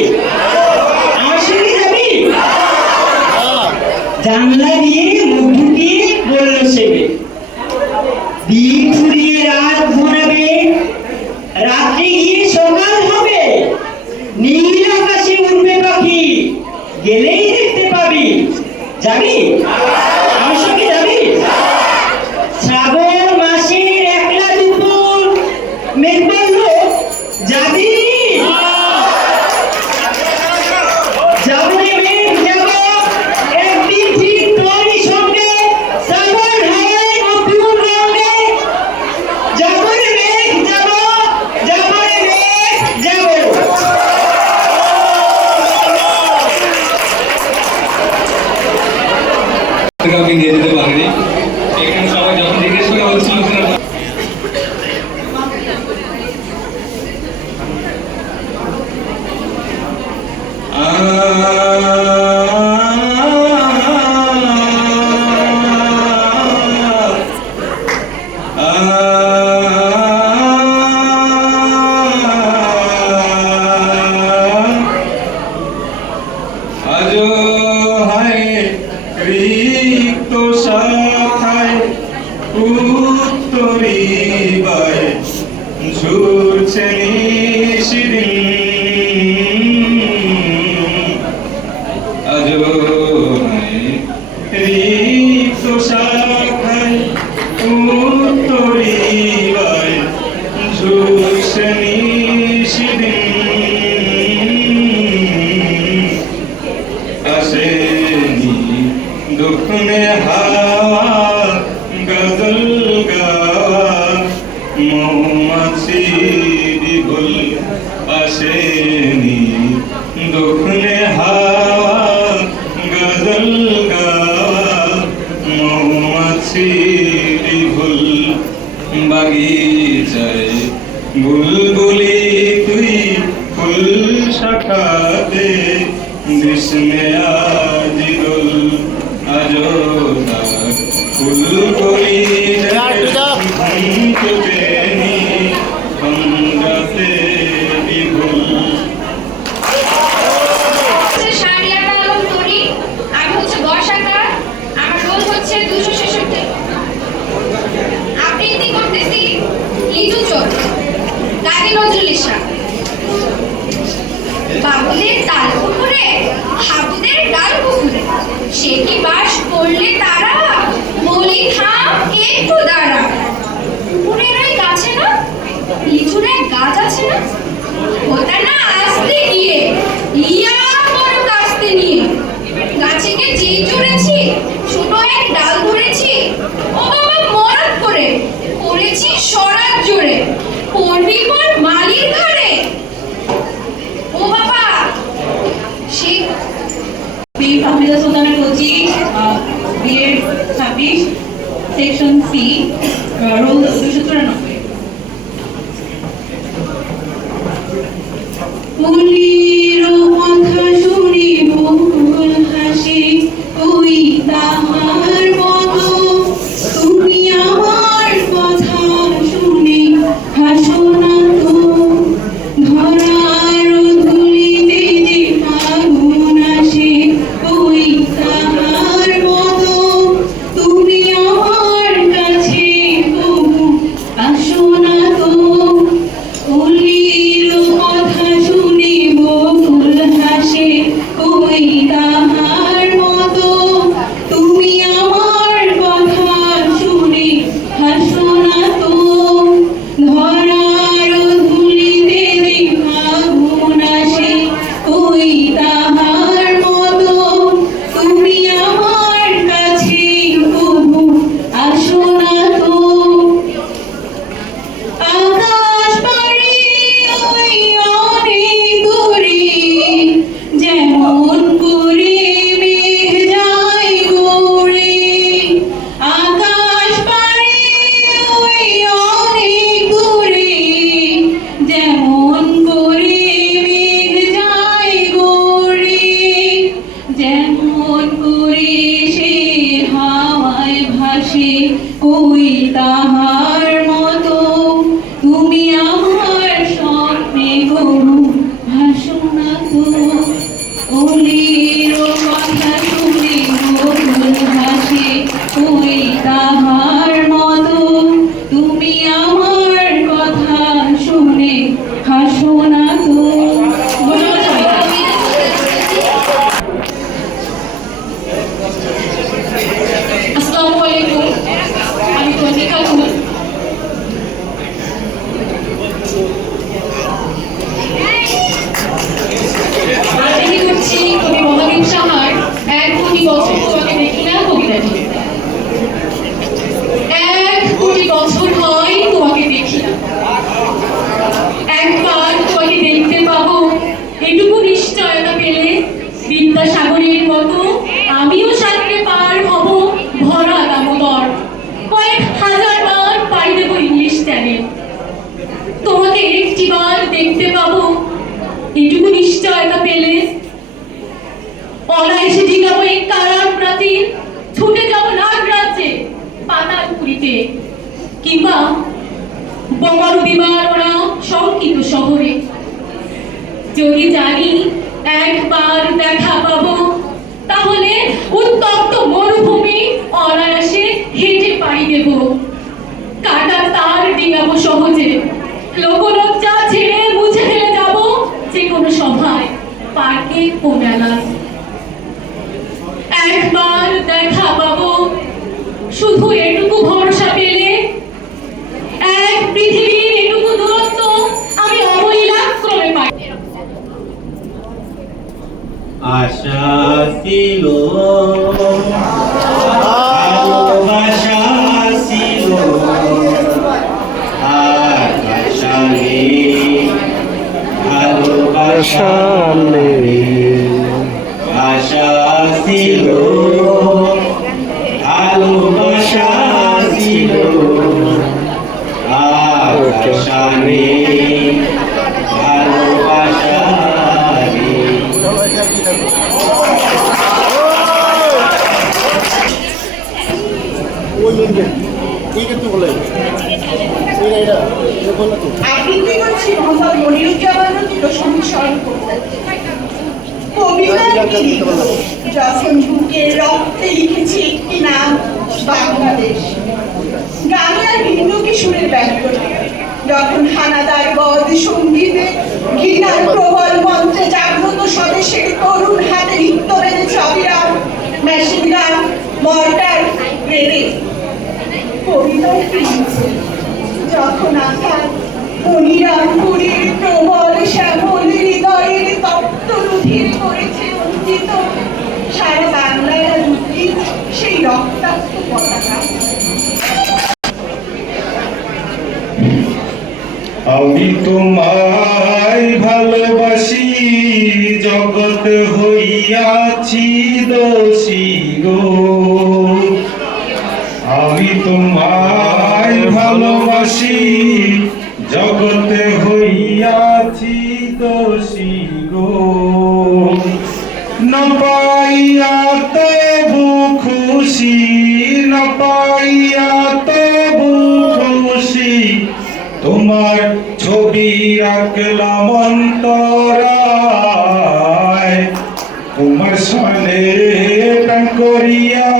আমার সঙ্গে যাবি? জানলা দিয়ে মুখ ঢুকিয়ে বলল সেবে, দিন ফুরিয়ে রাত ঘনাবে, রাত্রে গিয়ে সকাল হবে, নীল আকাশে উড়বে পাখি, গেলেই দেখতে পাবি। যাবি? আমার সঙ্গে যাবি? শ্রাবণ মাসের এক মৌমাছি ফুল বাগিচায় বুলবুলি তুই ফুল শাখাতে দিসনে আজি দোল আজো তার ফুল করি গঙ্গাতে বিভুল। শাহরিয়ারা আলম তরি, আমি হচ্ছে বর্ষাকার, আমার রোল হচ্ছে 266। আবৃত্তি করতেছি লিচু চোর, কাজী নজরুল ইসলাম। বাবুদের তাল পুকুরে, হাবুদের ডাল পুকুরে, সে কি বাস করলে তারা, বলি থাম একটু দাঁড়া। পুকুরের ওই গাছে না লিচুর এক গাছ আছে না, ওটা না আসতে গিয়ে ইয়া বড় কাস্তে নিয়ে গাছেকে যেই চড়েছি ছোট এক ডাল ধরেছি, ও বাবা মরাত করে পড়েছি সরাত জোরে, পড়বি পর মালির ঘরে। ও বাবা সে ফাহমিদা সুলতানা কোচি, বিএড 26, সেকশন সি, রোল 294। পুলির কথা শুনি বহুল হাসি, ওই তাহার মতো তুমি আমার কথা শুনে হাসো না তো। ধরার ধুলিতে যে আগুন আসে, ওই তাহার মতো তুমি আমার কাছে তবু আসো না তো। পুলির কথা শুনে বহুল হাসে, ওই তাহার মতো তুমি আমার কথা শুনে হাসো না তো। ধরার ধুলিতে যে আগুন আসে, ওই তাহার মতো তুমি আমার কাছে তবু আসো না তো। আকাশ পাড়ি ওই অনেক দূরে, যেমন করে মেঘ যায় গড়ে। আকাশ পাড়ি ওই অনেক দূরে, যেমন করে মেঘ যায় গড়ে। যেমন করে সে হাওয়ায় ভাসে, ওই তাহার মতো তুমি আমার স্বপ্নে গরু ভাসো না তো। ওলির কথা শুনে বহুল হাসে, ওই তাহার মতো তুমি আমার কথা শুনে হাসো না তো। ধন্যবাদ সবাইকে। আসসালামু আলাইকুম, আমি তন্নি খাতুন। আবৃত্তি করছি কবি মহাদেব সাহার 1 কোটি বছর তোমাকে দেখি না কবিতাটি। 1 কোটি বছর হয় তোমাকে দেখি না, একবার তোমাকে দেখতে পাবো এটুকু নিশ্চয়তা পেলে, বিদ্যাসাগরের মতো আমিও সাঁতরে পার হব ভরা দামোদর। কয়েক হাজার বার পাড়ি দেবো ইংলিশ চ্যানেল, তোমাকে একটিবার দেখতে পাবো এটুকু নিশ্চয়তা পেলে। অনায়াসে ডিগাবো এই কারার প্রাচীর, ছুটে যাবো নাগ রাজ্যে পাতাল পুরীতে, কিংবা বোমারু বিমান ওরা শঙ্কিত শহরে। যদি জানি একবার দেখা পাবো, তাহলে উত্তপ্ত মরুভূমি অনায়াসে হেঁটে পাড়ি দেব। কাটার তার ডিঙাবো সহজে, লোকলজ্জা ছেড়ে মুছে ফেলে যাব যে কোনো সভায়, পার্কে ও মেলায়। একবার দেখা পাবো, শুধু এটুকু ভরসা পেলে। এক পৃথিবীর এটুকু দূরত্ব আমি অবলীলাক্রমে পাই। আশা ছিল, ভালোবাসা ছিল, আর আশা নেই, ভালোবাসা নেই। আশা ছিল, ভালো আশা নেই ভালোবাসা নেই আবৃত্তি করছি মোহাম্মদ মনিরুজ্জামান রচিত সঙ্গীত স্মরণ করতে। কবিতার নিরিখ যখন বুকের রক্তে লিখেছি একটি নাম বাংলাদেশ। গানে আর হিন্দুকে সুরের ব্যক্ত যখন হানাদার বদ সঙ্গীতে ঘৃণার প্রবল মন্ত্রে জাগ্রত স্বদেশের তরুণ হাতে নৃত্য বেঁধেছে অবিরাম মেশিন গান মর্টার গ্রেনেড। কবিতার যখন আঘাত অনিরামপুরের প্রবল শ্যামল হৃদয়ের তপ্ত রুধির করেছে অঙ্কিত সারা বাংলার আর উদ্ভিদ সেই রক্তাক্ত পতাকা। আমি তোমায় ভালোবাসি জগৎ হইয়াছি দোষী গো আমি তোমায় ভালোবাসি জগতে হইয়াছি দোষী গো না পাইয়া তবু খুশি না পাইয়া তবু খুশি তোমার ছবি রাখলাম অন্তরায় তোমার সামনে প্রাণ করিয়া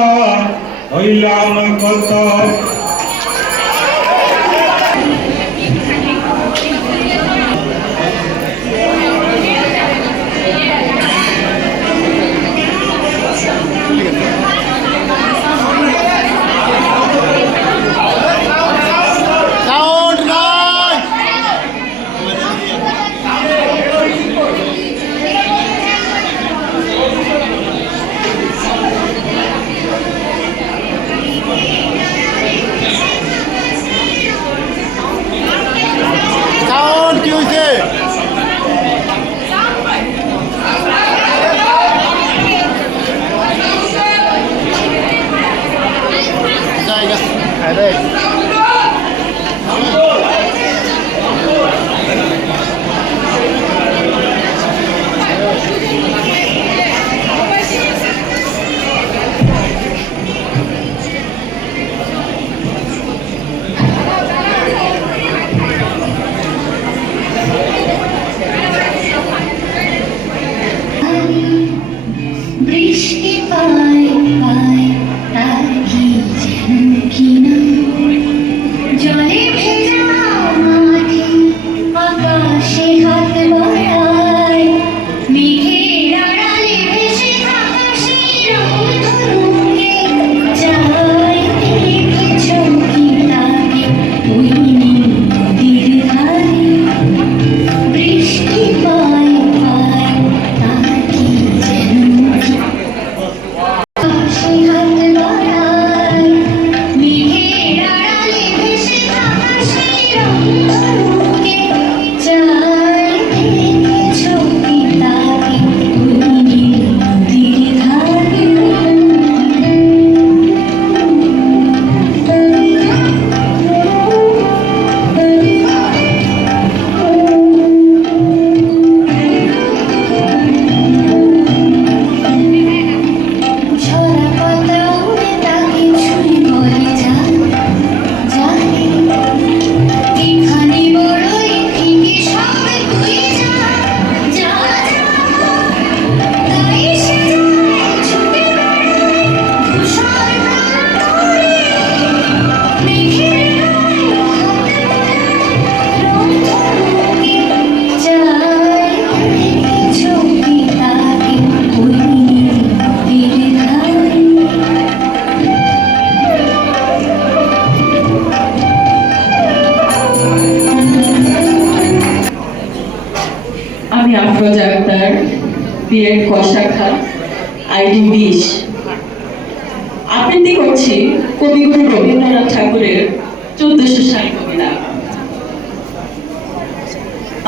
হইলাম কত বৃষ্টি পায় পায় তার কি যেন কিনা জলে ভেজা মাঠে আকাশে হাত বাড়ায় মেঘের আড়ালে ভেসে থাকা সেই রংধনুকে যায় দেখেছো কি তাকে ওই নদীর ধারে বৃষ্টি পায় পায় তার কি যেন আকাশে হাত বাড়ায় মেঘের আড়ালে ভেসে থাকা সেই রংধনুকে যায় দেখেছো কি তাকে ওই নদীর ধারে ঝরা পাতা উড়ে তাকে ছুঁয়ে বলে জানি এখানে বড়ই ফিকে সবে তুই যা তাই সে যায় ছুটে বেড়ায় ধূসর প্রান্তরে মেঘের গায়ে হাত বাড়ায় রংধনুকে যায় দেখেছো কি তাকে ওই নদীর ধারে আমি আফরোজা আক্তার বিএড ক শাখা আইডি 20 আবৃত্তি করছি কবিগুরু রবীন্দ্রনাথ ঠাকুরের 1400 সাল কবিতা।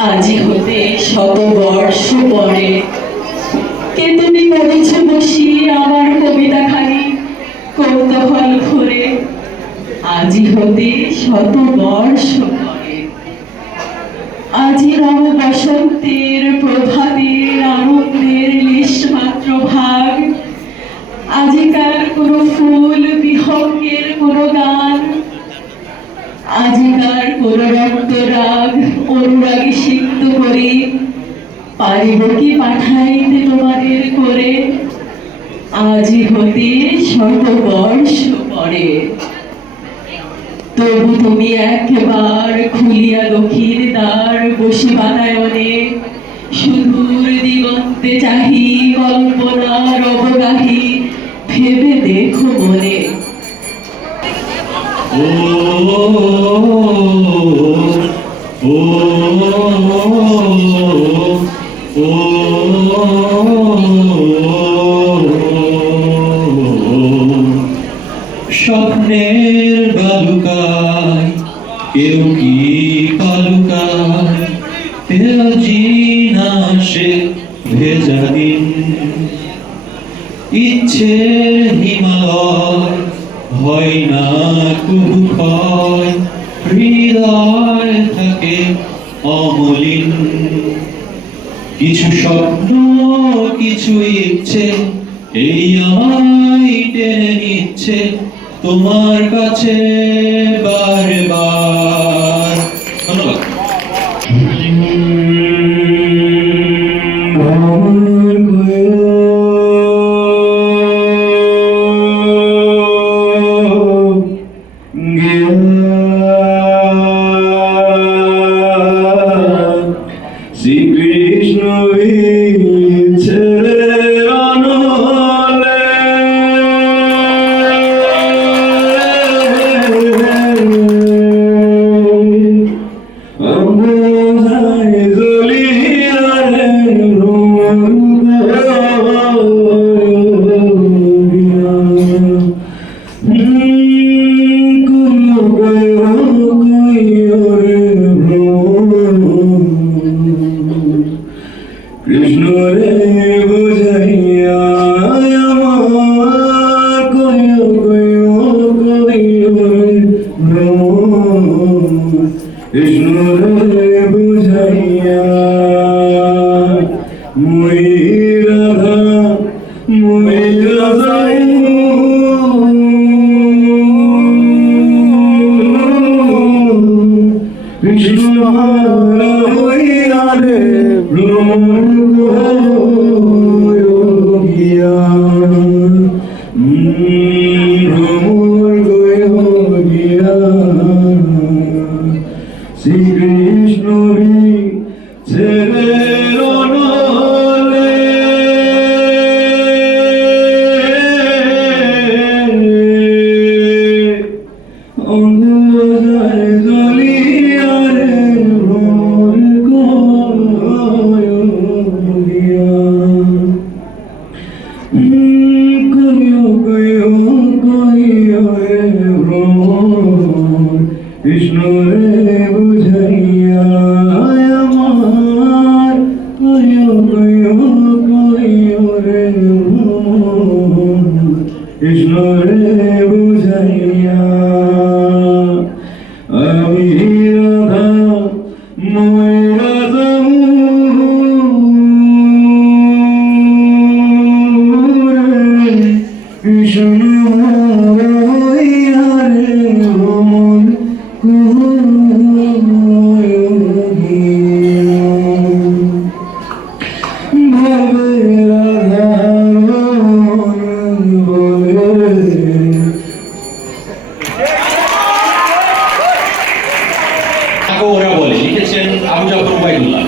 আজি হতে শত বর্ষ পরে কে তুমি করেছ বসি আমার কবিতা খানি কৌতূহল ভরে আজি হতে শত বর্ষ পরে কোনো গান, আজিকার কোনো রক্তরাগ অনুরাগে সিক্ত করে পারিব কি পাঠাইতে তোমাদের করে, আজি হতে শতবর্ষ পরে। তবু তুমি একবার খুলিয়া লক্ষ্মীর দ্বার বসে বাতায়নে, সুদূর দিগন্তে চাহি কল্পনার অবগাহী, ভেবে দেখো মনে। স্বপ্নের বালুকায় কেউ কি পালুকায়, আজি না সে ভেজা দিন। ইচ্ছে হিমালয় হয় না কবু ক্ষয়, হৃদয় থাকে অমলিন। কিছু স্বপ্ন কিছু ইচ্ছে এই আমায় টেনে নিচ্ছে তোমার কাছে বারবার। ধন্যবাদ। শ্রীকৃষ্ণ ছেড়ে কৃষ্ণ রে বুঝাইয়া আমার কইয় কইয় কইয় কৃষ্ণ রে বুঝাইয়া মুই রাধা কৃষ্ণ হইয়া রে শ্রীকৃষ্ণ ছেড়ে কৃষ্ণ রে বুঝাইয়া আমার কইয় কইয় কইয় রে কৃষ্ণ রে বুঝাইয়া আমি রাধা মই রাধা কৃষ্ণ ওরা বলে লিখেছেন আবু জাফর ওবাইদুল্লাহ।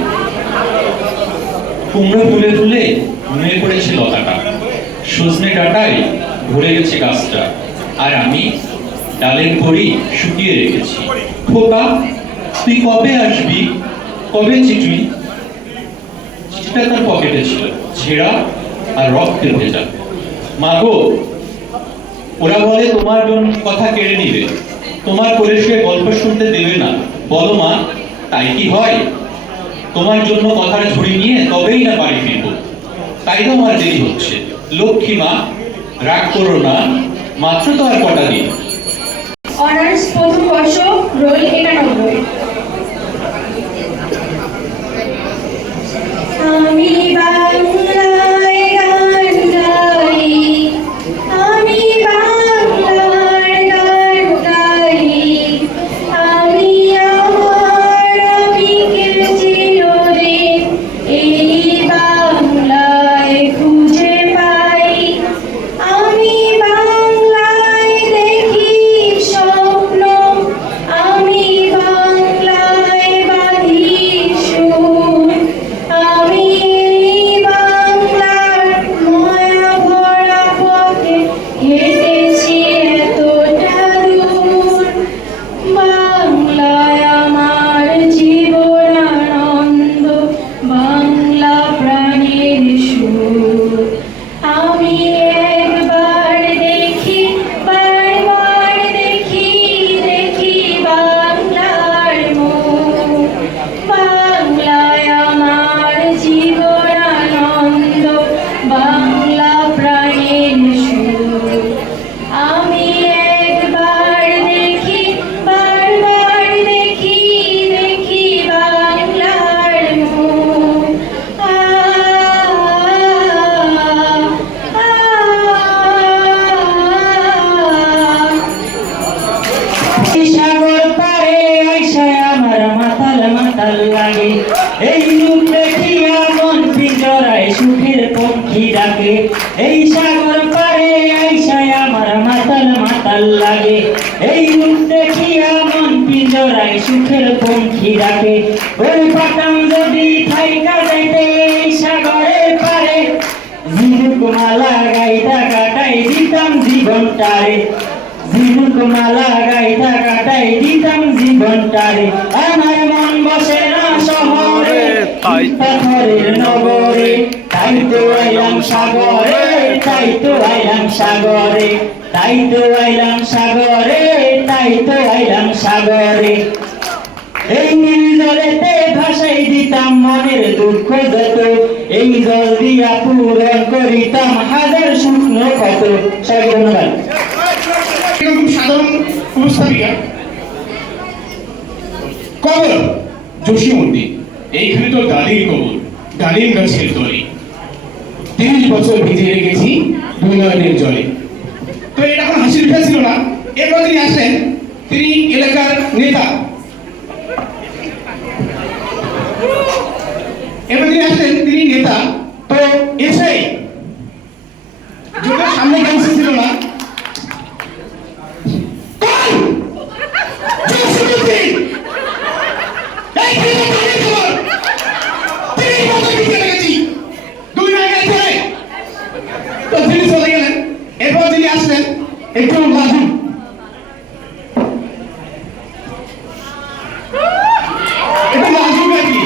কুমড়ো ফুলে ফুলে নুয়ে পড়েছে লতাটা, সজনে ডাঁটায় ভরে গেছে গাছটা, আর আমি ডালের ভরি শুকিয়ে রেখেছি। খোকা তুই কবে আসবি, কবে চিঠি? চিঠিটা তার পকেটে ছিল, ছেঁড়া আর রক্তে ভেজা। মা গো, ওরা বলে তোমার কথা কেড়ে নিবে, তোমার কোলে শুয়ে গল্প শুনতে দেবে না। বলো মা, তাই কি হয়? তোমার জন্য কথার ঝুড়ি নিয়ে তবেই না বাড়ি ফিরবো, তাই তো আমার দেরি হচ্ছে। লক্ষ্মী মা, রাগ করো না, মাত্র তো আর কটা দিন। অনার্স প্রথম বর্ষ, রোল 91। আমি বাংলায় গান গাই, আমি বাংলার গান লাগে এই রূপ দেখিয়া মন পিঞ্জরায় সুখের পঙ্খী ডাকে ওই পাতাম যদি থাইকা যাইতে এই সাগরের পারে ঝিনুক মালা গাইতা কাটাই দিতাম জীবনটারে ঝিনুক মালা গাইতা কাটাই দিতাম জীবনটারে আমার মন বসে না শহরে পাথরের নগরে তাই তো আইলাম সাগরে তাই তো আইলাম সাগরে তাই তো আইলাম সাগরে তাই তো আইলাম সাগরে এই নীল জলেতে ভাসাই দিতাম মনের দুঃখ যত এই জল দিয়া পূরণ করিতাম হাজার শুকনো ক্ষত। সবাই ধন্যবাদ। খুব সাধারণ উপস্থাপিকা কবর যোশীমন্দির, এইখানে তো দাদির কবর, ডালিম গাছের তলে 30 বছর ভিজে রেখেছি দুই নয়নের জলে। তো এটা কোনো হাসির বিষয় ছিল না। এরপর তিনি আসলেন, তিনি এলাকার নেতা। এবার তিনি আসলেন, তিনি নেতা। তো এসে যদিও সামনে গামছা ছিল না, এরপর তিনি আসলেন একটু লাজু, একটু লাজু নাকি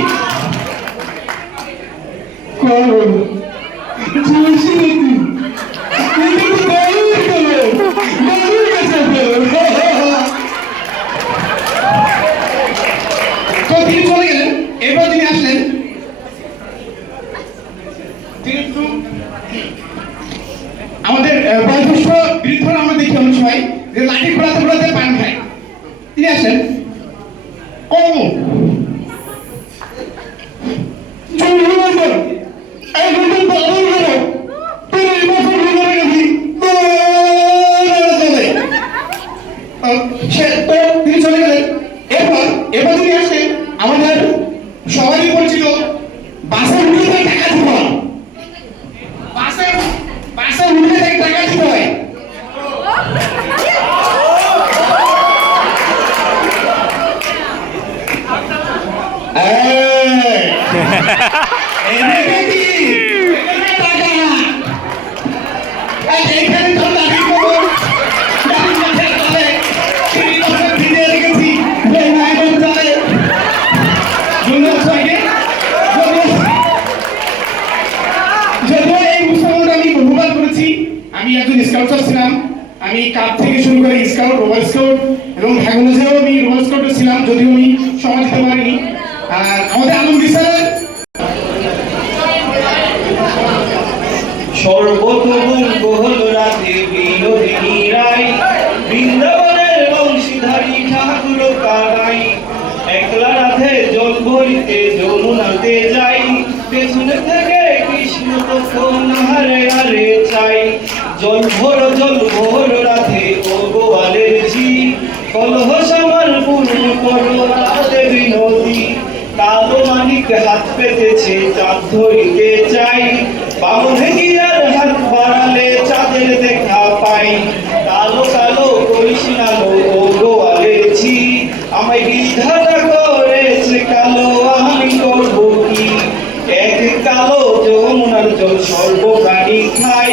তো তিনি চলে গেলেন। এরপর তিনি আসলেন, তিনি একটু আমাদের বয়োজ্যেষ্ঠ বৃদ্ধরা আমরা দেখি অনেক সময় যে লাঠি ঘোরাতে ঘোরাতে পান খায়। তিনি আসেন, তিনি চলে গেলেন। এরপর তিনি আসলেন আমাদের সবারই পরিচিত বাসের উঠে টাকা দিতে হয়, বাসের উঠে টাকা দিতে হয়। আমি একজন স্কাউটার ছিলাম। আমি কাপ থেকে শুরু করে স্কাউট, রোভার স্কাউট এবং ভাগনাজেও আমি রোভার স্কাউটে ছিলাম, যদিও আমি সময় দিতে পারিনি। আর আমাদের আলমগীর স্যার সর্বতরঙ্গ হল রাধে বিনোদিনী রায়, বৃন্দাবনের বংশীধারী ঠাকুর কানাই, একলা রাধে জল ভরিতে যমুনাতে যাই, পেছনে থেকে কৃষ্ণ তখন হারে হারে চাই, জল ভর রাধে ও গোয়ালের ঝি, কলহ সামার পূর্ণ করো রাধে বিনোদী, কালো মানিক হাত পেতেছে চাঁদ ধরিতে চাই, বামনে গিয়ার হাত বাড়ালে চাঁদের দেখা পাই, কালো কালো করিস না ও গোয়ালের ঝি, আমায় বিধাতা করেছে কালো আমি করবো কি, এক কালো যমুনার জল সর্বপ্রাণী খাই।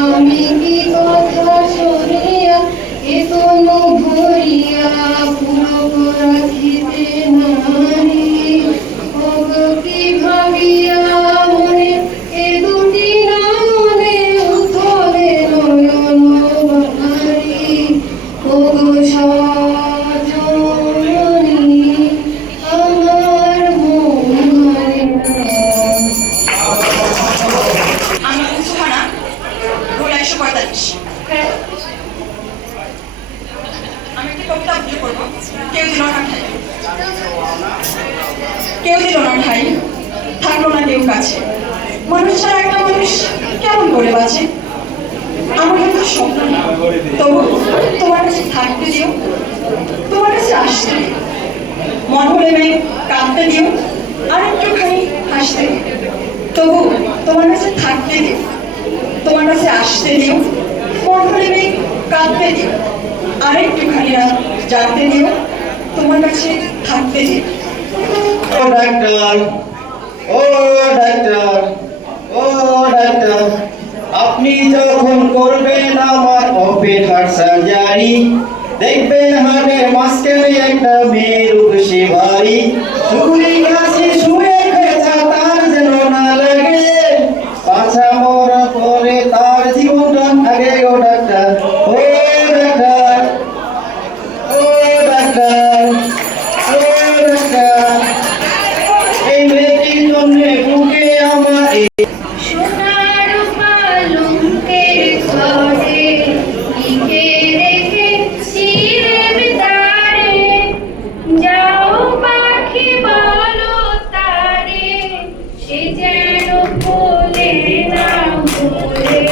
আমি কি কথা শুনিয়া এ কোনো ভরিয়া পুরো রাখিতে নারী, ওগো কি ভাবিয়া মনে এ দুটি নয়নে উথলে নয়ন বাহারি, ওগো সজনী আমার মন মানে না। আমি সুহানা, রোল 145। আমি একটি কবিতা আবৃত্তি করব। কেউ দিল না ঠাই, কেউ দিল না ঠাই, থাকলো না কেউ কাছে, মানুষ ছাড়া একটা মানুষ কেমন করে বাঁচে? আমার হয়তো স্বপ্ন নেই, তবু তোমার কাছে থাকতে দিও, তোমার কাছে আসতে দিও। মন হলে মেঘ কাঁদতে দিও, আর একটুখানি হাসতে দিও, তবু তোমার কাছে থাকতে দিও, তোমার কাছে আসতে দিও। মন হলে মেঘ কাঁদতে দিও, আর একটুখানি রাত জানতে দিও, তোমার কাছে থাকতে দিও। ও ডাক্তার, ও ডাক্তার, ও ডাক্তার, আপনি যখন করবেন আমার ওপেন হার্ট সার্জারি, দেখবেন হার্টের মাঝখানে একটা মেয়ের উপসে ভারী, শুকুরি গাছে শুয়ে খেতা তার যেন না লাগে, বাছা মরার পরে তার জীবনটা আগে। ও ডাক্তার, ও ডাক্তার, ও ডাক্তার, ও ডাক্তার, এই মেয়েটির জন্য বুকে আমার সোনার পালঙ্কের ঘরে লিখে রেখেছি দেবদারে, যাও পাখি বলো তারে, সে যেন বলে না বলে,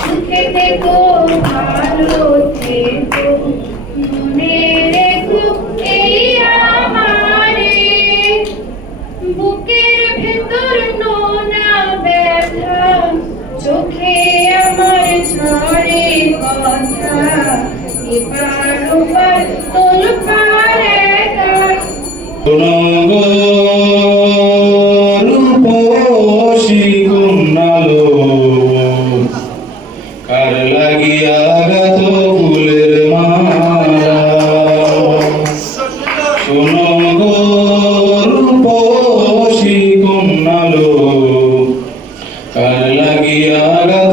সুখে থেকো ভালো থেকো, মনে রেখো এই আমারে, বুকের ভেতর নোনা ব্যথা, চোখে আমার ঝরে কথা, এপার ওপার তোলপাড় একা। রূপসী কন্যালো, কার লাগিয়া গাত ফুলের মালা, শোনো গো রূপসী কন্যালো, কার লাগিয়া গাত